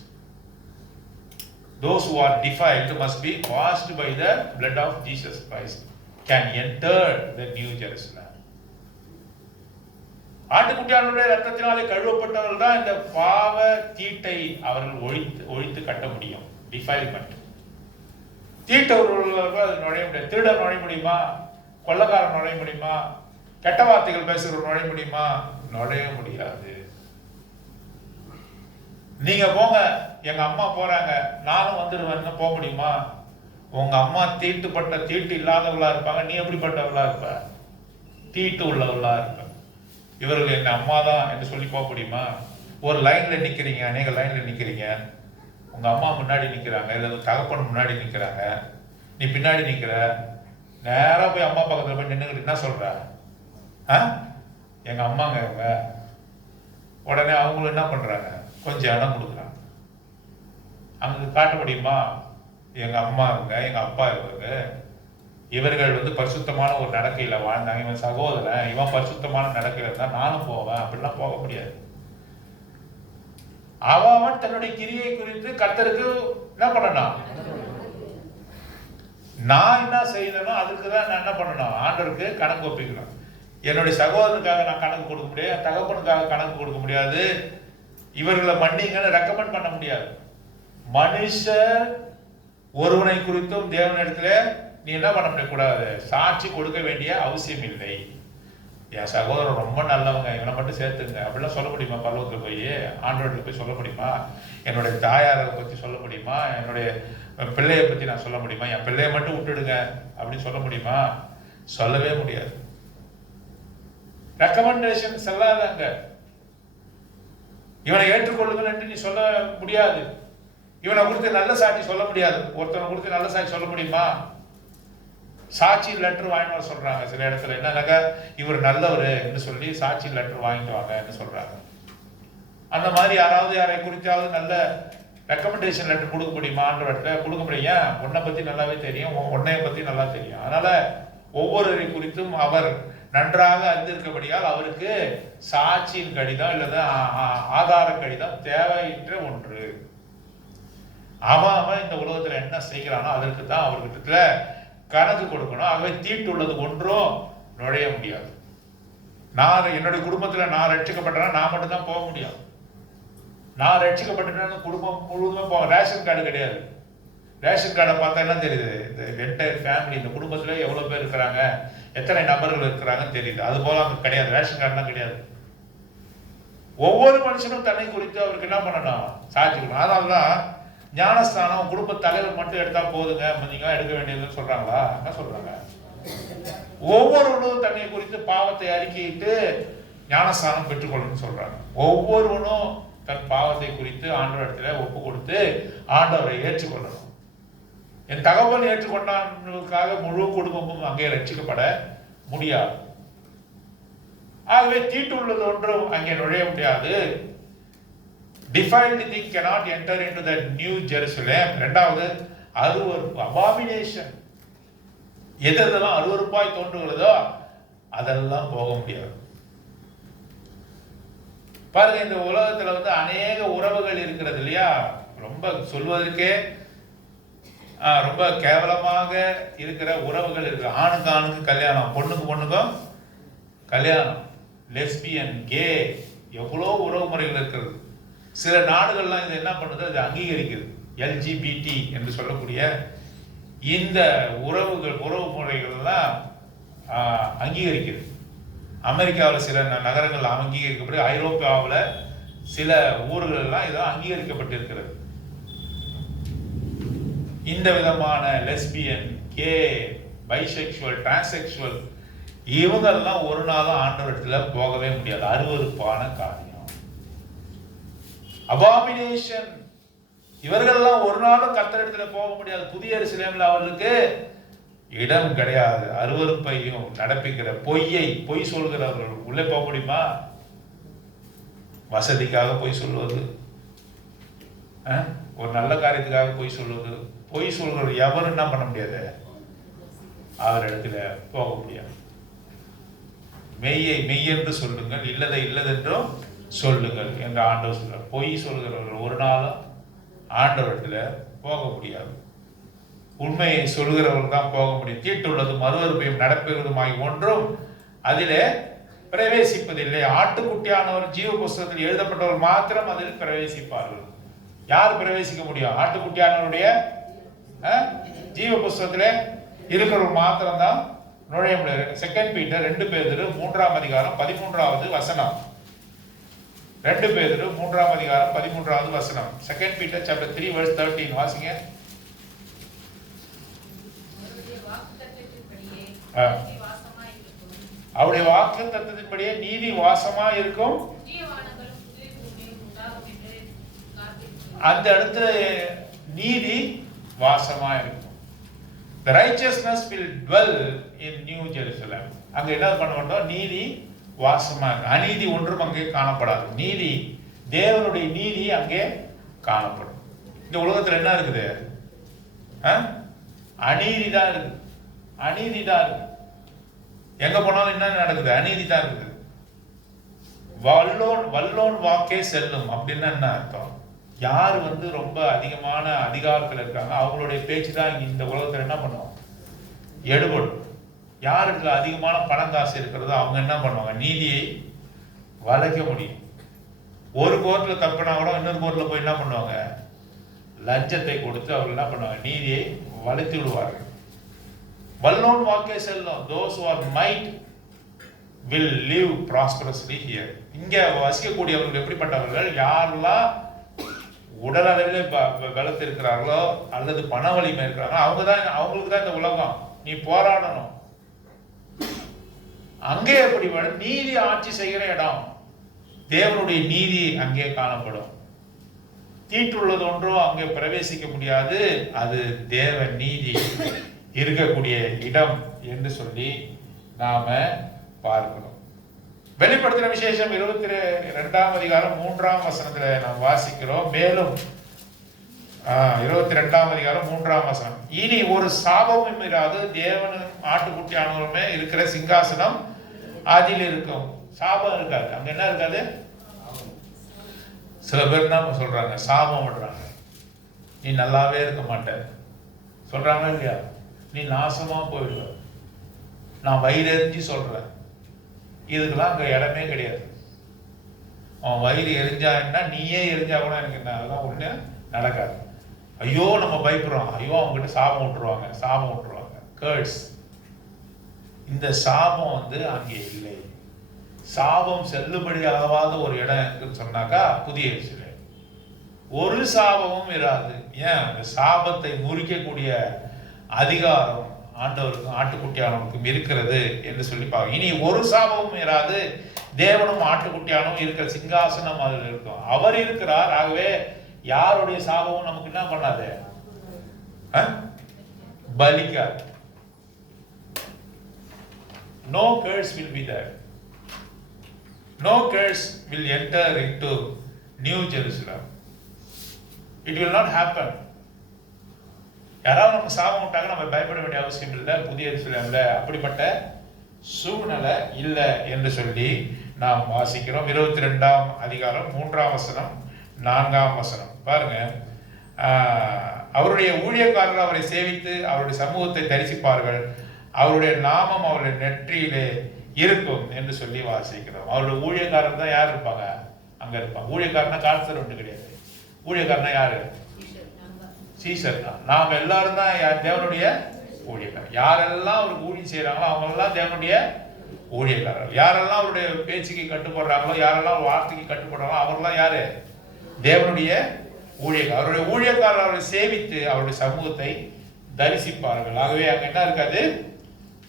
Those who are defiled must be washed by the blood of Jesus Christ, can enter the New Jerusalem. ஆட்டுக்குட்டியானுடைய ரத்தத்தினாலே கழுவப்பட்டவர்கள் தான் இந்த பாவ தீட்டை அவர்கள் ஒழித்து கட்ட முடியும். டிஃபைல்மெண்ட். தீட்டவர்கள் நுழைய முடியாது. திருடன் நுழைய முடியுமா? கொள்ளக்காரன் நுழைய முடியுமா? கெட்ட வார்த்தைகள் பேசுகிறவர் நுழைய முடியுமா? நுழைய முடியாது. நீங்க போங்க, எங்க அம்மா போறாங்க, நானும் வந்துடுவேன்னு போக முடியுமா? உங்க அம்மா தீட்டு இல்லாதவளா இருப்பாங்க, நீ எப்படிப்பட்டவளா இருப்ப? தீட்டு உள்ளவளா இருப்ப. இவர்கள் எங்க அம்மா தான் என்று சொல்லி போக முடியுமா? ஒரு லைன்ல நிக்கிறீங்க, அநேக லைன்ல நிக்கிறீங்க, உங்க அம்மா முன்னாடி நிக்கிறாங்க, இல்லை தகப்பன் முன்னாடி நிக்கிறாங்க, நீ பின்னாடி நிக்கிற, நேரா போய் அம்மா பக்கத்துல போய் நின்னுக்கிட்டு என்ன சொல்ற? எங்க அம்மாங்க இவங்க. உடனே அவங்களும் என்ன பண்றாங்க? கொஞ்சம் இடம் கொடுக்குறாங்க. அங்க காட்ட முடியுமா? எங்க அம்மா இவங்க, எங்க அப்பா இவங்க, இவர்கள் பரிசுத்தமான ஒரு நடக்கையில வாழ்ந்தாங்க, இவன் சகோதரன், இவன் பரிசுத்தமான நடக்கையில இருந்தா நானும் போவேன், அப்படிலாம் போக முடியாது. அவன் தன்னுடைய கிரியை குறித்து கர்த்தருக்கு என்ன பண்ணணும்? நான் என்ன செய்யணும்னோ அதுக்குதான் நான் என்ன பண்ணணும்? ஆண்டவருக்கு கணக்கு ஒப்பிக்கணும். என்னுடைய சகோதரனுக்காக நான் கணக்கு கொடுக்க முடியாது, தகப்பனுக்காக கணக்கு கொடுக்க முடியாது, இவர்களை மன்னிங்கன்னு ரெக்கமெண்ட் பண்ண முடியாது. மனுஷர் ஒருவனை குறித்தும் தேவனிடத்துல நீ என்ன பண்ண முடியக்கூடாது, சாட்சி கொடுக்க வேண்டிய அவசியம் இல்லை. என் சகோதரன் ரொம்ப நல்லவங்க, இவனை மட்டும் சேர்த்துங்க அப்படிலாம் சொல்ல முடியுமா? பல்லவத்தில் போய் ஆண்டவரத்தில் போய் சொல்ல முடியுமா? என்னுடைய தாயாரை பற்றி சொல்ல முடியுமா? என்னுடைய பிள்ளையை பற்றி நான் சொல்ல முடியுமா? என் பிள்ளையை மட்டும் விட்டுடுங்க அப்படின்னு சொல்ல முடியுமா? சொல்லவே முடியாது. ரெக்கமெண்டேஷன் செல்லாதாங்க. இவனை ஏற்றுக்கொள்ளுங்கள் என்று நீ சொல்ல முடியாது. இவனை குறித்து நல்ல சாட்சி சொல்ல முடியாது. ஒருத்தனை குறித்து நல்ல சாட்சி சொல்ல முடியுமா? சாட்சி லெட்டர் வாங்கிட்டு வர சொல்றாங்க சில இடத்துல. என்னன்னாக்கா இவர் நல்லவர் என்று சொல்லி சாட்சி லெட்டர் வாங்கிட்டு வாங்கன்னு சொல்றாங்க. அந்த மாதிரி யாரை குறித்தாவது நல்ல ரெக்கமெண்டேஷன் லெட்டர் கொடுக்க முடியுமான்ற இடத்துல கொடுக்க முடியும். உன்னை பத்தி நல்லாவே தெரியும், உன்னைய பத்தி நல்லா தெரியும். அதனால ஒவ்வொருவரை குறித்தும் அவர் நன்றாக அறிந்திருக்கபடியால் அவருக்கு சாட்சியின் கடிதம் இல்லது ஆதார கடிதம் தேவையற்ற ஒன்று. அவன் இந்த உலகத்துல என்ன செய்கிறானோ அதற்கு தான் அவர்கிட்ட கணக்கு கொடுக்கணும். ஆகவே தீட்டுள்ளது ஒன்றும் நுழைய முடியாது. நான் என்னுடைய குடும்பத்துல நான் ரட்சிக்கப்பட்டேன்னா நான் மட்டும்தான் போக முடியும். நான் ரட்சிக்கப்பட்டேன்னா குடும்பம் முழுவதுமே போக. ரேஷன் கார்டு கிடையாது. ரேஷன் கார்டை பார்த்தா என்ன தெரியுது? இந்த என்டையர் ஃபேமிலி, இந்த குடும்பத்துல எவ்வளவு பேர் இருக்கிறாங்க, எத்தனை நபர்கள் இருக்கிறாங்கன்னு தெரியுது. அது போல அங்க கிடையாது. ரேஷன் கார்டுலாம் கிடையாது. ஒவ்வொரு மனுஷனும் தன்னை குறித்து அவருக்கு என்ன பண்ணணும்? சாட்சிக்கணும். அதனாலதான் ஞானஸ்தானம் குடும்ப தலைவர் மட்டும் எடுத்தா போதுங்க, நீங்க எடுக்க வேண்டியதுன்னு சொல்றாங்களா? என்ன சொல்றாங்க? ஒவ்வொருவனும் தன்னை குறித்து பாவத்தை அறிக்கையிட்டு ஞானஸ்தானம் பெற்றுக்கொள்ளணும்னு சொல்றாங்க. ஒவ்வொருவனும் தன் பாவத்தை குறித்து ஆண்டவரிடத்துல ஒப்பு கொடுத்து ஆண்டவரை ஏற்றுக்கொள்ளணும். என் தகவல் ஏற்றுக்கொண்டானுக்காக முழு குடும்பமும் அங்கே ரட்சிக்கப்பட முடியாது. ஆகவே தீட்டுள்ளது ஒன்றும் அங்கே நுழைய முடியாது. Defiled thing cannot enter into the new Jerusalem. இரண்டாவது அருவருப்பு, அபாமினேஷன். எதெல்லாம் அருவருப்பாய் தோன்றுகிறதோ அதெல்லாம் போக முடியாது. பாருங்க, இந்த உலகத்துல அநேக உறவுகள் இருக்கிறது இல்லையா? ரொம்ப சொல்வதற்கே ரொம்ப கேவலமாக இருக்கிற உறவுகள் இருக்கு. ஆணுக்கு ஆணுக்கு கல்யாணம், பொண்ணுக்கு பொண்ணுக்கும் கல்யாணம், லெஸ்பியன், கே, எவ்வளோ உறவு முறைகள் இருக்கிறது. சில நாடுகள்லாம் இது என்ன பண்ணுது? அது அங்கீகரிக்குது. LGBT என்று சொல்லக்கூடிய இந்த உறவு முறைகள்லாம் அங்கீகரிக்குது. அமெரிக்காவில் சில நகரங்கள் அங்கீகரிக்கப்பட்டு, ஐரோப்பாவில் சில ஊர்களெல்லாம் இதெல்லாம் அங்கீகரிக்கப்பட்டிருக்கிறது. இந்த விதமான லெஸ்பியன், கே, பைசெக்சுவல், டிரான்செக்சுவல் இவங்கெல்லாம் ஒரு நாளும் ஆண்டவரிடத்துல போகவே முடியாது. அருவருப்பான காரியம், அபாமினேஷன். இவர்கள்லாம் ஒரு நாளும் கர்த்தரிடத்துல போக முடியாது. புதிய எருசலேமில் அவர்களுக்கு இடம் கிடையாது. அருவருப்பையும் நடப்பிக்கிற பொய் சொல்கிறவர்கள் உள்ளே போக முடியுமா? வசதிக்காக பொய் சொல்வது, ஒரு நல்ல காரியத்துக்காக பொய் சொல்வது, பொய் சொல்கிற எவரும் என்ன பண்ண முடியாது? அவர் இடத்துல போக முடியாது. மெய்யை மெய்யென்று சொல்லுங்கள், இல்லதை இல்லதென்றும் சொல்லுங்கள் என்று ஆண்டவர் சொல்றார். பொய் சொல்கிறவர்கள் ஒரு நாளும் ஆண்டவரத்துல போக முடியாது. உண்மையை சொல்கிறவர்கள் தான் போக முடியும். தீட்டுள்ளதும் அருவருப்பையும் நடப்பதுமாய் ஒன்றும் அதிலே பிரவேசிப்பதில்லை. ஆட்டுக்குட்டியானவர் ஜீவ புஸ்தகத்தில் எழுதப்பட்டவர் மாத்திரம் அதில் பிரவேசிப்பார்கள். யார் பிரவேசிக்க முடியும்? ஆட்டுக்குட்டியானவருடைய ஜீவ புஸ்தகத்திலே இருக்கிறவர்கள் மாத்திரம்தான் நுழைய முடியாது. 2 பீட்டர் 2 பேதுரு 3ஆம் அதிகாரம் 13வது வசனம். 2 பேதுரு 3ஆம் அதிகாரம் 13வது வசனம். 2 Peter chapter 3 verse 13 வாசிங்க. அவருடைய வாக்குத்தத்தத்தின்படியே நீதி வாசமா இருக்கும். அந்த இடத்துல நீதி வாசமா இருக்கும். The righteousness will dwell in New Jerusalem. அங்க என்ன பண்ண மாட்டோம்? நீதி வாசமா இருக்கு. அநீதி ஒன்றும் அங்கே காணப்படாது. நீதி, தேவனுடைய நீதி அங்கே காணப்படும். இந்த உலகத்துல என்ன இருக்குது? அநீதி தான் இருக்கு. அநீதி தான் இருக்கு. எங்க போனாலும் என்ன நடக்குது? அநீதி தான் இருக்குது. வல்லோன் வாக்கே செல்லும் அப்படின்னு என்ன அர்த்தம்? யார் ரொம்ப அதிகமான அதிகாரத்தில் இருக்காங்க அவங்களுடைய பேச்சு தான் இந்த உலகத்தில் என்ன பண்ணுவோம்? எடுபடும். யாருக்கு அதிகமான பணம் காசு இருக்கிறதோ அவங்க என்ன பண்ணுவாங்க? நீதியை வளைக்க முடியும். ஒரு கோர்ட்ல தப்புனா கூட இன்னொரு கோர்ட்ல போய் என்ன பண்ணுவாங்க? லஞ்சத்தை கொடுத்து அவர் என்ன பண்ணுவாங்க? நீதியை வளைத்து விடுவார்கள். வல்லோன் வாக்கே செல்லும். Those who are might will live prosperously here. இங்க வசிக்கக்கூடியவர்கள் எப்படிப்பட்டவர்கள்? யாரெல்லாம் உடல் அளவில் பலத்து இருக்கிறார்களோ அல்லது பண வலிமை இருக்கிறாங்களோ அவங்களுக்கு தான் இந்த உலகம். நீ போராடணும். அங்கே எப்படி நீதி ஆட்சி செய்கிற இடம், தேவனுடைய நீதி அங்கே காணப்படும். தீட்டுள்ளது ஒன்றும் அங்கே பிரவேசிக்க முடியாது, அது தேவ நீதி இருக்கக்கூடிய இடம் என்று சொல்லி நாம பார்க்கிறோம். வெளிப்படுத்தின விசேஷம் 22ஆம் அதிகாரம் 3ஆம் வசனத்துல நாம் வாசிக்கிறோம். மேலும் 22ஆம் அதிகாரம் 3ஆம் வசனம், இனி ஒரு சாபமும் இராது, தேவனும் ஆட்டுக்குட்டியானவருமே இருக்கிற சிங்காசனம் அதில் இருக்கும். சாபம் இருக்காது. அங்க என்ன இருக்காது? சில பேர் என்ன சொல்றாங்க, சாபம் விடுறாங்க, நீ நல்லாவே இருக்க மாட்ட சொல்றாங்க இல்லையா, நீ நாசமா போயிடுவ. நான் வயிறு சொல்றேன், இதுக்கெல்லாம் அங்க இடமே கிடையாது. அவன் வயிறு எரிஞ்சா என்ன, நீயே எரிஞ்சா கூட எனக்கு என்ன, அதெல்லாம் ஒண்ணு நடக்காது. ஐயோ நம்ம பயப்படுறோம், ஐயோ அவங்க கிட்ட சாபம் விட்டுருவாங்க, கேர்ஸ். இந்த சாபம் அங்கே இல்லை. சாபம் செல்லுபடியாகாத ஒரு இடம் இருக்குன்னு சொன்னாக்கா புதிய எருசலேம். ஒரு சாபமும் இராது. ஏன்? அந்த சாபத்தை முறிக்கக்கூடிய அதிகாரம் ஆண்டவருக்கும் ஆட்டுக்குட்டியானவருக்கும் இருக்கிறது என்று சொல்லி பார்க்க. இனி ஒரு சாபமும் இராது, தேவனும் ஆட்டுக்குட்டியானவும் இருக்கிற சிங்காசனம் அதில் இருக்கும். அவர் இருக்கிறார். ஆகவே யாருடைய சாபமும் நமக்கு என்ன பண்ணாது, பலிக்காது. No curse will be there. No curse will enter into New Jerusalem. It will not happen. யாராவது நம்ம சாபம் விட்டாங்க நம்ம பயப்பட வேண்டிய அவசியம் இல்லை. புதிய எருசலேம்ல அப்படிப்பட்ட சூழ்நிலை இல்லை என்று சொல்லி நாம் வாசிக்கிறோம். 22ஆம் அதிகாரம் 3ஆம் வசனம் 4ஆம் வசனம் பாருங்க. அவருடைய ஊழியக்காரர்கள் அவரை சேவித்து அவருடைய சமூகத்தை தரிசிப்பார்கள், அவருடைய நாமம் அவருடைய நெற்றியிலே இருக்கும் என்று சொல்லி வாசிக்கிறோம். அவருடைய ஊழியக்காரர் தான் யார் இருப்பாங்க? அங்க இருப்பாங்க. ஊழியக்காரனா கான்சர் ஒன்று கிடையாது. ஊழியக்காரனா யாரு? சீசர் தான். நாம் எல்லாரும் தான் தேவனுடைய ஊழியக்காரர். யாரெல்லாம் அவருக்கு ஊழியம் செய்யறாங்களோ அவங்க எல்லாம் தேவனுடைய ஊழியக்காரர். யாரெல்லாம் அவருடைய பேச்சுக்கு கட்டுப்படுறாங்களோ, யாரெல்லாம் வார்த்தைக்கு கட்டுப்படுறாங்களோ அவரெல்லாம் யாரு? தேவனுடைய ஊழியக்காரர். அவருடைய ஊழியக்காரர் அவரை சேவித்து அவருடைய சமூகத்தை தரிசிப்பார்கள். ஆகவே அங்க என்ன இருக்காது?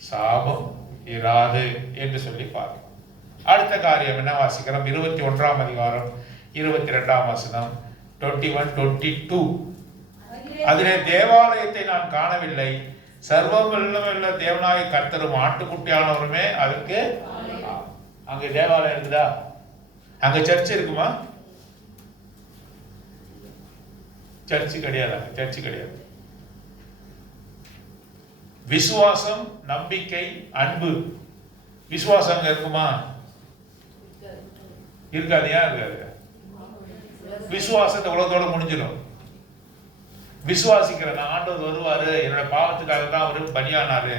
சாபம் இராது என்று சொல்லி பார்க்கிறோம். அடுத்த காரியம் என்ன வாசிக்கிறோம்? 21ஆம் அதிகாரம் 22ஆம் வசனம் 21-22. அதிலே தேவாலயத்தை நான் காணவில்லை, சர்வவல்லமையுள்ள தேவனாகிய கர்த்தரும் ஆட்டுக்குட்டியானவருமே அதற்கு. அங்க தேவாலயம் இருக்குதா? அங்க சர்ச் இருக்குமா? சர்ச்சு கிடையாது. அங்க சர்ச்சு கிடையாது. விசுவாசம், நம்பிக்கை, அன்பு. விசுவாசம் அங்க இருக்குமா? இருக்காது. ஏன் இருக்காது? விசுவாசத்தை உலகத்தோட முடிஞ்சிடும். விசுவாசிக்கிறேன், ஆண்டவர் வருவாரு, என்னோட பாவத்துக்காக தான் அவரு பலியானாரு,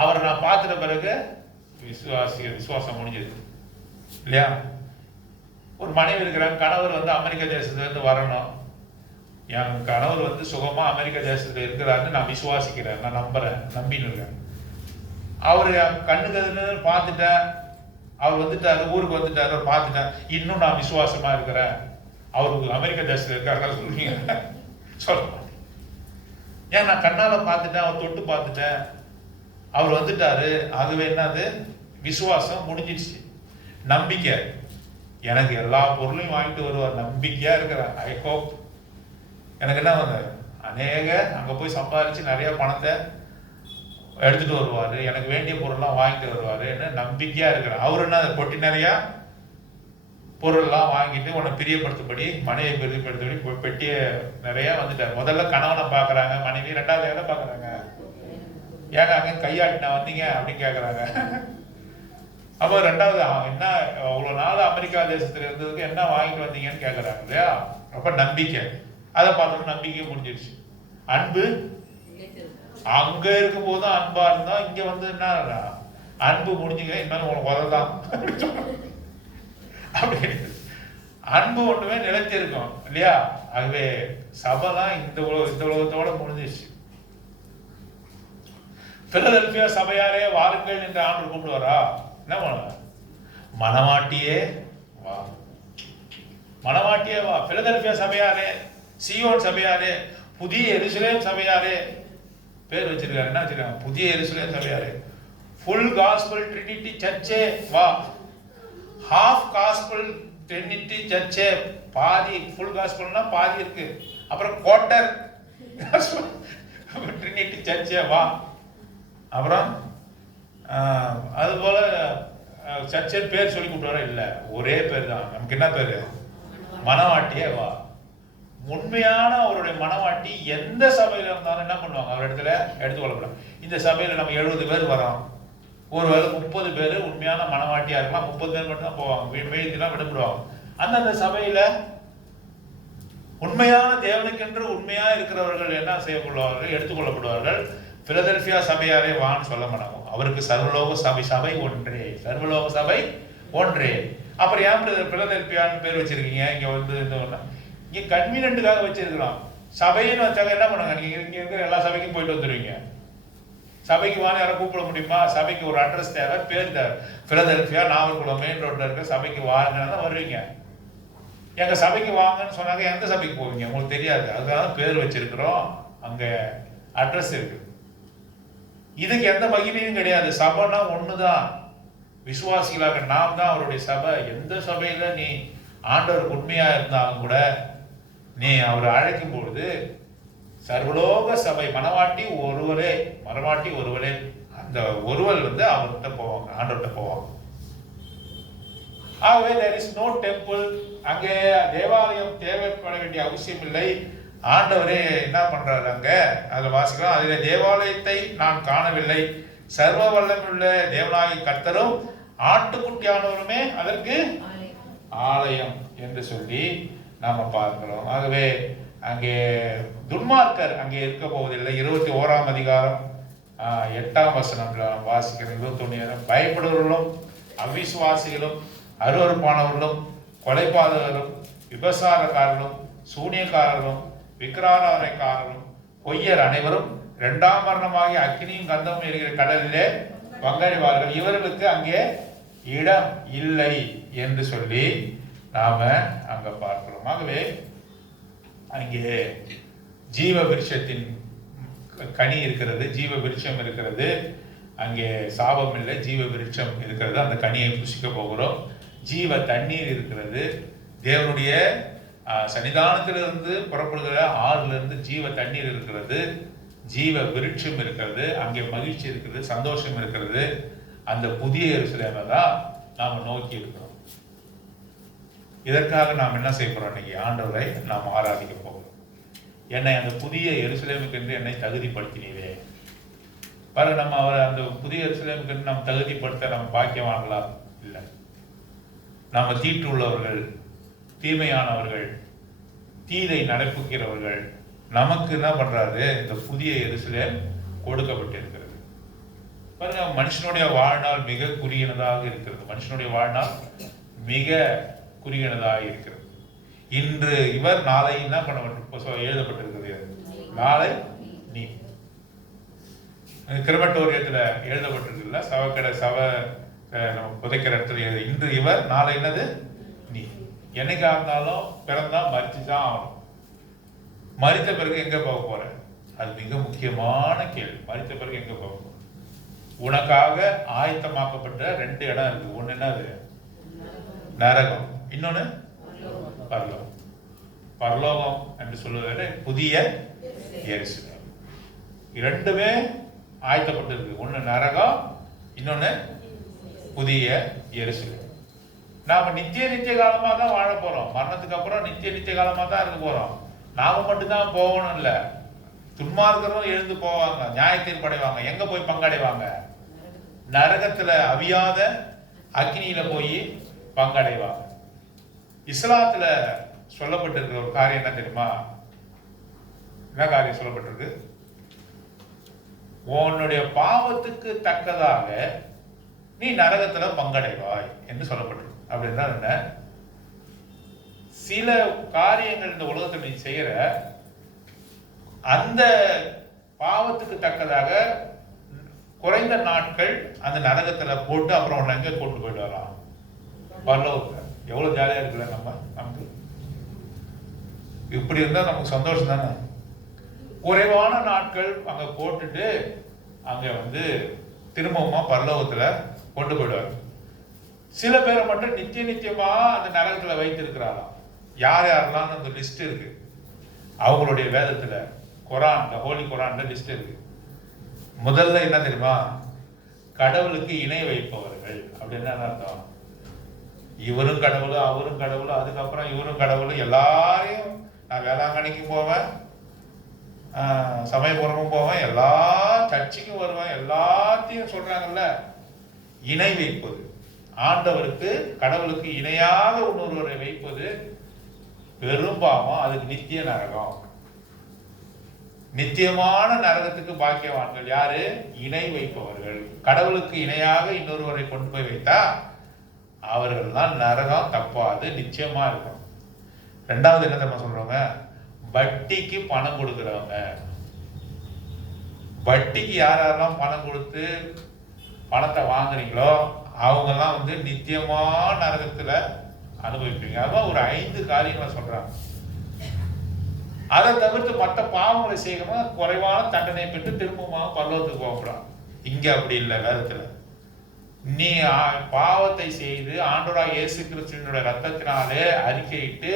அவரை நான் பார்த்துட்ட பிறகு விசுவாசம் முடிஞ்சது இல்லையா? ஒரு மனைவி இருக்கிறாங்க, கணவர் அமெரிக்க தேசத்துல இருந்து வரணும், என் கணவர் சுகமா அமெரிக்க தேசத்துல இருக்கிறாருன்னு நான் விசுவாசிக்கிறேன், நான் நம்புறேன், நம்பின்னு இருக்கேன். அவரு கண்ணுக்கு பார்த்துட்டேன், அவர் வந்துட்டாரு, ஊருக்கு வந்துட்டாரு, பார்த்துட்டேன், இன்னும் நான் விசுவாசமா இருக்கிறேன், அவருக்கு அமெரிக்க தேசத்துல இருக்காரு சொல்லுவீங்க? சொல்ல மாட்டேன். ஏன்? நான் கண்ணால பார்த்துட்டேன், அவர் தொட்டு பார்த்துட்டேன், அவர் வந்துட்டாரு. ஆகவே என்னது? விசுவாசம் முடிஞ்சிடுச்சு. நம்பிக்கை, எனக்கு எல்லா பொருளையும் வாங்கிட்டு வருவார், நம்பிக்கையா இருக்கிறேன். ஐ ஹோப் எனக்கு என்ன அநேக அங்கே போய் சம்பாதிச்சு நிறைய பணத்தை எடுத்துட்டு வருவார், எனக்கு வேண்டிய பொருள்லாம் வாங்கிட்டு வருவார், என்ன நம்பிக்கையா இருக்கிறேன். அவரு என்ன பொட்டி நிறையா பொருள்லாம் வாங்கிட்டு உன்னை பிரியப்படுத்தபடி, மனைவியை பிரியப்படுத்தபடி பெட்டியை நிறைய வந்துட்டார். முதல்ல கணவனை பார்க்குறாங்க மனைவி, ரெண்டாவது எதை பார்க்குறாங்க? ஏங்க அங்கே கையாட்டினா வந்தீங்க அப்படின்னு கேட்குறாங்க. அப்போ ரெண்டாவது என்ன அவ்வளோ நாள் அமெரிக்கா தேசத்துல இருந்ததுக்கு என்ன வாங்கிட்டு வந்தீங்கன்னு கேட்குறாங்க இல்லையா? அப்போ நம்பிக்கை, அதை பார்த்துட்டு நம்பிக்கை முடிஞ்சிருச்சு. அன்பு, அங்க இருக்கும் போது அன்பா இருந்தா இங்க என்ன அன்பு முடிஞ்சுங்க, இனிமேல் உனக்கு உததான் அப்படி அன்பு ஒண்ணுமே நிலைத்து இருக்கும் இல்லையா? ஆகவே சபைதான் இந்த உலகத்தோட முடிஞ்சிருச்சு. பிலதெல்பியா சபையாரே வாருங்கள் என்று ஆண்டவர் கூப்பிடுவாரா? என்ன பண்ணுவார்? மனவாட்டியே வா, மனவாட்டியே வா. பிலதெல்பியா சபையாரே, சியோன் சபையாரே, புதிய எருசலேம் சபையாரே பேர் வச்சிருக்காரு. என்ன வச்சிருக்காங்க? புதிய எருசலேம் சபையாரே. ஃபுல் காஸ்பல் ட்ரினிட்டி சர்ச்சே வா. ஹாஃப் காஸ்பல் ட்ரினிட்டி சர்ச்சே பாதி, ஃபுல் காஸ்பல்னா பாதி இருக்கு, அப்புறம் குவார்ட்டர் ட்ரினிட்டி சர்ச்சே வா. அப்புறம் அதுபோல சர்ச்சை பேர் சொல்லி கூப்பிட்டு வர இல்லை, ஒரே பேர் தான். நமக்கு என்ன பேரு? மனவாட்டியே வா. உண்மையான அவருடைய மனவாட்டி எந்த சபையில இருந்தாலும் என்ன பண்ணுவாங்க, அவர் இடத்துல எடுத்துக்கொள்ளப்படும். இந்த சபையில நம்ம 70 பேர் வரோம், ஒருவேளை 30 பேர் உண்மையான மனவாட்டியா இருக்கலாம், 30 பேர் மட்டும் தான் போவாங்க, மீதிலாம் விடப்படுவாங்க. அந்தந்த சபையில உண்மையான தேவனுக்கென்று உண்மையா இருக்கிறவர்கள் என்ன செய்யப்படுவார்கள், எடுத்துக்கொள்ளப்படுவார்கள். பிலதெல்பியா சபையாரே வான்னு சொல்ல மாட்டாங்க, அவருக்கு சர்வலோக சபை ஒன்றே, சர்வலோக சபை ஒன்றே. அப்புறம் ஏன் பிலதெல்பியான்னு பேர் வச்சிருக்கீங்க? இங்க வந்து இங்க கன்வீனியன்ட்டுக்காக வச்சிருக்கிறோம். சபைன்னு வச்சாங்க என்ன பண்ணுங்க, நீங்க இங்க இருக்கிற எல்லா சபைக்கும் போயிட்டு வந்துருவீங்க. சபைக்கு வாங்க யாரும் கூப்பிட முடியுமா? சபைக்கு ஒரு அட்ரஸ் தேவை, பேர் தேவை. பிலதெல்பியா நாகர்குளம் மெயின் ரோட்ல இருக்க சபைக்கு வாங்கன்னா வருவீங்க. எங்க சபைக்கு வாங்கன்னு சொன்னாங்க, எந்த சபைக்கு போவீங்க? உங்களுக்கு தெரியாது, அதுக்காக பேர் வச்சிருக்கிறோம், அங்க அட்ரஸ் இருக்கு. இதுக்கு எந்த மகிமையும் கிடையாது. சபைனா ஒண்ணுதான், விசுவாசிகளாக நாம் தான் அவருடைய சபை. எந்த சபையில நீ ஆண்டவருக்கு உண்மையா இருந்தாலும் கூட நீ அவர் அழைக்கும் பொழுது சர்வலோக சபை மனவாட்டி ஒருவரே, மனவாட்டி ஒருவரே, அந்த ஒருவர் வந்து அவர்கிட்ட போவாங்க, ஆண்டவர்கிட்ட போவாங்க. ஆகவே there is no temple, அங்கே தேவாலயம் தேவைப்பட வேண்டிய அவசியம் இல்லை. ஆண்டவரே என்ன பண்றாரு அங்க, அதை வாசிக்கலாம். அதிலே தேவாலயத்தை நான் காணவில்லை, சர்வ வல்லமையுள்ள தேவனாகிய கர்த்தரும் ஆட்டுக்குட்டியானவருமே அதற்கு ஆலயம் என்று சொல்லி நாம பார்க்கிறோம். ஆகவே அங்கே துன்மார்க்கர் அங்கே இருக்க போவதில்லை. 21ஆம் அதிகாரம் 8ஆம் வசனம் வாசிக்கிறேன். 21 பயப்படுவர்களும் அவிசுவாசிகளும் அருவருப்பானவர்களும் கொலைபாதகரும் விபசாரக்காரர்களும் சூனியக்காரர்களும் விக்கிராராதனைக்காரரும் பொய்யர் அனைவரும் 2ஆம் மரணமாகிய அக்கினியும் கந்தமும் எரிகிற கடலிலே பங்கடைவார்கள், இவர்களுக்கு அங்கே இடம் இல்லை என்று சொல்லி நாம அங்க பார்க்கிறோம். ஆகவே அங்கே ஜீவ விருட்சத்தின் கனி இருக்கிறது, ஜீவ விருட்சம் இருக்கிறது. அங்கே சாபம் இல்லை, ஜீவ விருட்சம் இருக்கிறது. அந்த கனியை புசிக்க போகிறோம். ஜீவ தண்ணீர் இருக்கிறது. தேவனுடைய சன்னிதானத்திலிருந்து புறப்படுகிற ஆறிலிருந்து ஜீவ தண்ணீர் இருக்கிறது. ஜீவ விருட்சம் இருக்கிறது. அங்கே மகிழ்ச்சி இருக்கிறது, சந்தோஷம் இருக்கிறது. அந்த புதிய எருசலேமை தான் நாம நோக்கி இருக்கிறோம். இதற்காக நாம் என்ன செய்ய போறோம்? இன்னைக்கு ஆண்டவரை நாம் ஆராதிக்க போகிறோம். என்னை அந்த புதிய எருசலேமுக்கு என்று என்னை தகுதிப்படுத்தினீரே. பாருங்க, நம்ம அவரை அந்த புதிய எருசலேமுக்கு என்று நாம் தகுதிப்படுத்த நம்ம பாக்கியவான்களா? இல்லை. நாம தீட்டு உள்ளவர்கள், தீமையானவர்கள், தீதை நடப்புகிறவர்கள். நமக்கு என்ன பண்றாரு? இந்த புதிய எருசலேம் கொடுக்கப்பட்டிருக்கிறது. பாருங்க, மனுஷனுடைய வாழ்நாள் மிக குறுகியதாக இருக்கிறது. மனுஷனுடைய வாழ்நாள் மிக குறுகியதாக இருக்கிறது. இன்று இவர், நாளை என்ன பண்ண எழுதப்பட்டிருக்கிறது? நாளை நீ. கிரமட்டோரியத்துல எழுதப்பட்டிருக்குல்ல, நம்ம புதைக்கிற இடத்துல இன்று இவர், நாளை என்னது நீ. என்னைக்கா இருந்தாலும் பிறந்தா மறிச்சுதான் ஆகணும். மறித்த பிறகு எங்க போக போற? அது மிக முக்கியமான கேள்வி. மறித்த பிறகு எங்க போக போற? உனக்காக ஆயத்தமாக்கப்பட்ட 2 இடம் இருக்கு. ஒண்ணு என்னது? நரகம், இன்னொன்னு பரலோகம். பரலோகம் என்று சொல்வதை புதிய எருசலேம். 2மே ஆயத்தப்பட்டு இருக்கு. ஒண்ணு நரகம், இன்னொன்னு புதிய எருசலேம். நாம நித்திய காலமா தான் வாழ போறோம். மரணத்துக்கு அப்புறம் நித்திய காலமா தான் இருக்க போறோம். நாம மட்டும்தான் போகணும் இல்ல, துன்மார்க்கரும் எழுந்து போவாங்க, நியாயத்தீர்ப்பு அடைவாங்க. எங்க போய் பங்கடைவாங்க? நரகத்துல அவியாத அக்னியில போய் பங்கடைவாங்க. இஸ்லாத்துல சொல்லப்பட்டிருக்கிற ஒரு காரியம் என்ன தெரியுமா? என்ன காரியம் சொல்லப்பட்டிருக்கு? உன்னுடைய பாவத்துக்கு தக்கதாக நீ நரகத்துல பங்கடைவாய் என்று சொல்லப்பட்டிருக்கு. அப்படின்னா என்ன? சில காரியங்கள் இந்த உலகத்தில் நீ செய்யற அந்த பாவத்துக்கு தக்கதாக குறைந்த நாட்கள் அந்த நரகத்துல போட்டு அப்புறம் உன்னை எங்க கொண்டு போயிட்டு வரலாம்? பரலோகத்துல. எவ்வளவு ஜாலியா இருக்குல்ல நமக்கு. இப்படி இருந்தா நமக்கு சந்தோஷம் தானே. குறைவான நாட்கள் அங்க போட்டுட்டு அங்க வந்து திரும்பவும் பரலோகத்துல கொண்டு போயிடுவார். சில பேரை மட்டும் நித்தியமா அந்த நரகத்துல வைத்திருக்கிறாராம். யார் யாரெல்லாம் அந்த லிஸ்ட் இருக்கு, அவங்களுடைய வேதத்துல குரான், இந்த ஹோலி குரான்ல லிஸ்ட் இருக்கு. முதல்ல என்ன தெரியுமா, கடவுளுக்கு இணை வைப்பவர்கள். அப்படின்னு என்ன அர்த்தம்? இவரும் கடவுள், அவரும் கடவுள், அதுக்கப்புறம் இவரும் கடவுள், எல்லாரையும் நான் வேளாங்கண்ணிக்கு போவேன், சமயபுரமும் போவேன், எல்லா சர்ச்சுக்கும் வருவேன், எல்லாத்தையும் சொல்றாங்கல்ல. இணை வைப்பது, ஆண்டவருக்கு கடவுளுக்கு இணையாக இன்னொருவரை வைப்பது பெரும்பாலும் அதுக்கு நித்திய நரகம். நித்தியமான நரகத்துக்கு பாக்கியவான்கள் யாரு? இணை வைப்பவர்கள். கடவுளுக்கு இணையாக இன்னொருவரை கொண்டு போய் வைத்தா அவர்கள் தான் நரகம் தப்பாது நிச்சயமா இருக்கும். ரெண்டாவது என்ன தெரியுமா சொல்றவங்க? வட்டிக்கு பணம் கொடுக்கிறவங்க. வட்டிக்கு யாரெல்லாம் பணம் கொடுத்து பணத்தை வாங்குறீங்களோ அவங்கெல்லாம் வந்து நித்தியமான நரகத்துல அனுபவிப்பீங்க. அதான் ஒரு 5 காரியங்களை சொல்றாங்க. அதை தவிர்த்து மற்ற பாவங்களை செய்யணும், குறைவான தண்டனை பெற்று திரும்பவும் பரலோகத்துக்கு போகக்கூடாது. இங்க அப்படி இல்லை. வேதத்துல நீ பாவத்தை செய்து ஆண்டவராகிய இயேசு கிறிஸ்துவினுடைய ரத்தத்தினாலே அறிக்கையிட்டு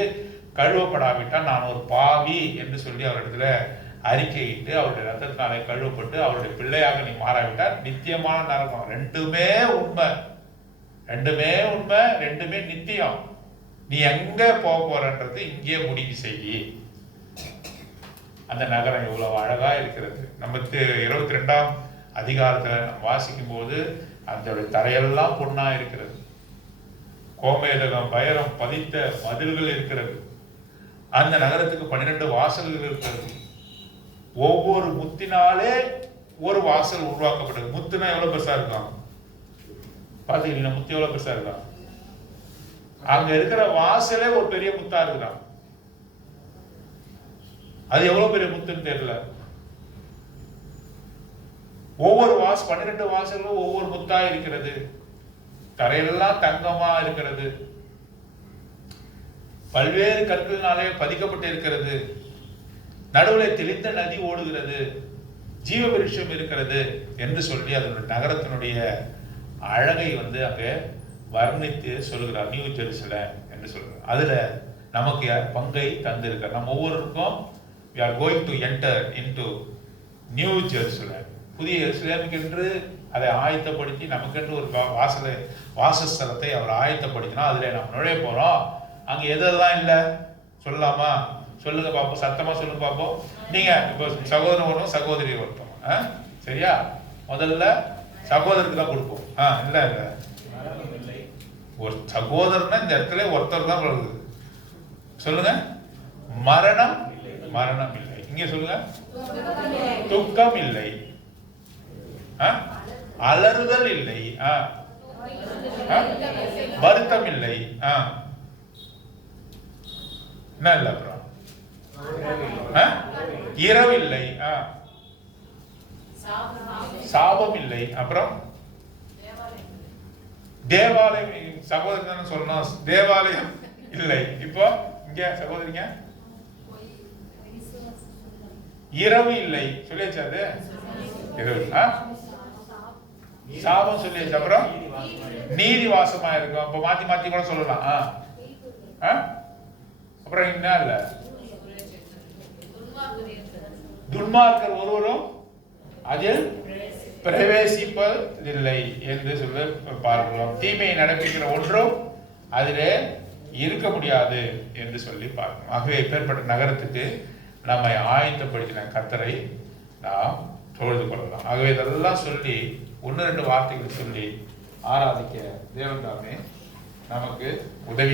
கழுவப்படாவிட்டால் நான் ஒரு பாவி என்று சொல்லி அவரிடத்துல அறிக்கையிட்டு அவருடைய ரத்தத்தினாலே கழுவப்பட்டு அவருடைய பிள்ளையாக நீ மாறாவிட்டால் நித்தியமான நரகம். ரெண்டுமே உண்மை, ரெண்டுமே நித்தியம். நீ எங்க போக போறன்றது இங்கே முடிவு செய்யி. அந்த நகரம் எவ்வளவு அழகா இருக்கிறது. நமக்கு 22ஆம் அதிகாரத்துல வாசிக்கும் போது அந்த தரையெல்லாம் பொன்னா இருக்கிறது, கோமேதகம் பயரம் பதித்த மதில்கள் இருக்கிறது. அந்த நகரத்துக்கு 12 வாசல்கள் இருக்கிறது. ஒவ்வொரு முத்தினாலே ஒரு வாசல் உருவாக்கப்பட்டது. முத்துனா எவ்வளவு பெருசா இருக்கான் பாத்தீங்களா? முத்து எவ்வளவு பெருசா இருக்கான். அங்க இருக்கிற வாசலே ஒரு பெரிய முத்தா இருக்கிறான். அது எவ்வளவு பெரிய முத்துன்னு தெரியல. ஒவ்வொரு 12 வாசல்களும் ஒவ்வொரு முத்தா இருக்கிறது. தரையெல்லாம் தங்கமா இருக்கிறது. பல்வேறு கற்களினாலே பதிக்கப்பட்டு இருக்கிறது. நடுவில் தெளிந்த நதி ஓடுகிறது, ஜீவ விருட்சம் இருக்கிறது என்று சொல்லி அதனுடைய நகரத்தினுடைய அழகை வந்து அங்கே வர்ணித்து சொல்லுகிறார். நியூ ஜெருசலேம் என்று சொல்றார். அதுல நமக்கு பங்கை தந்திருக்கார். நம்ம ஒவ்வொருக்கும் we are going to enter into new Jerusalem. புதிய எருசலேமுக்கு என்று அதை ஆயத்தப்படுத்தி நமக்கென்று ஒரு வாசஸ்தலத்தை அவர் ஆயத்தப்படுத்தினா அதுல நம்ம நுழைய போறோம். அங்க எதெல்லாம் இல்லை சொல்லலாமா? சொல்லுங்க பாப்போம், சத்தமா சொல்லுங்க பாப்போம். நீங்க இப்போ சகோதரன் ஒன்றும் சகோதரி ஒருத்தோம், சரியா? முதல்ல சகோதரருக்கு தான் கொடுப்போம். இல்ல இல்ல, ஒரு சகோதரன்னா இந்த இடத்துல ஒருத்தர் தான் வருது. சொல்லுங்க. மரணம் இல்லை. இங்க சொல்லுங்க. துக்கம் இல்லை, அலறுதல் இல்லை, வருத்தம் இல்லை, என்ன இல்ல, அப்புறம் இரவு இல்லை, சாபம் இல்லை, அப்புறம் தேவாலயம். சகோதரன் சொல்லணும், தேவாலயம் இல்லை. இப்போ இங்க சகோதரிங்க இரவு இல்லை சொல்லியாச்சு. அது இரவு. சாபம் சொல்லியாச்சு. அப்புறம் நீதி வாசமா இருக்கும். அப்ப மாத்தி கூட சொல்லலாம். அப்புறம் என்ன இல்ல, துன்மார்க்கர் ஒருவரும் அதில் பிரவேசிப்பதில்லை என்று சொல்ல பார்க்கிறோம். தீமையை நடப்பிக்கிற ஒன்றும் அதிலே இருக்க முடியாது என்று சொல்லி பார்க்கணும். ஆகவே இப்பேற்பட்ட நகரத்துக்கு நம்மை ஆயத்தப்படுத்தின கர்த்தரை நாம் தொழுது கொள்ளலாம். ஆகவே இதெல்லாம் சொல்லி 1-2 வார்த்தைகள் சொல்லி ஆராதிக்க தேவன் தாமே நமக்கு உதவி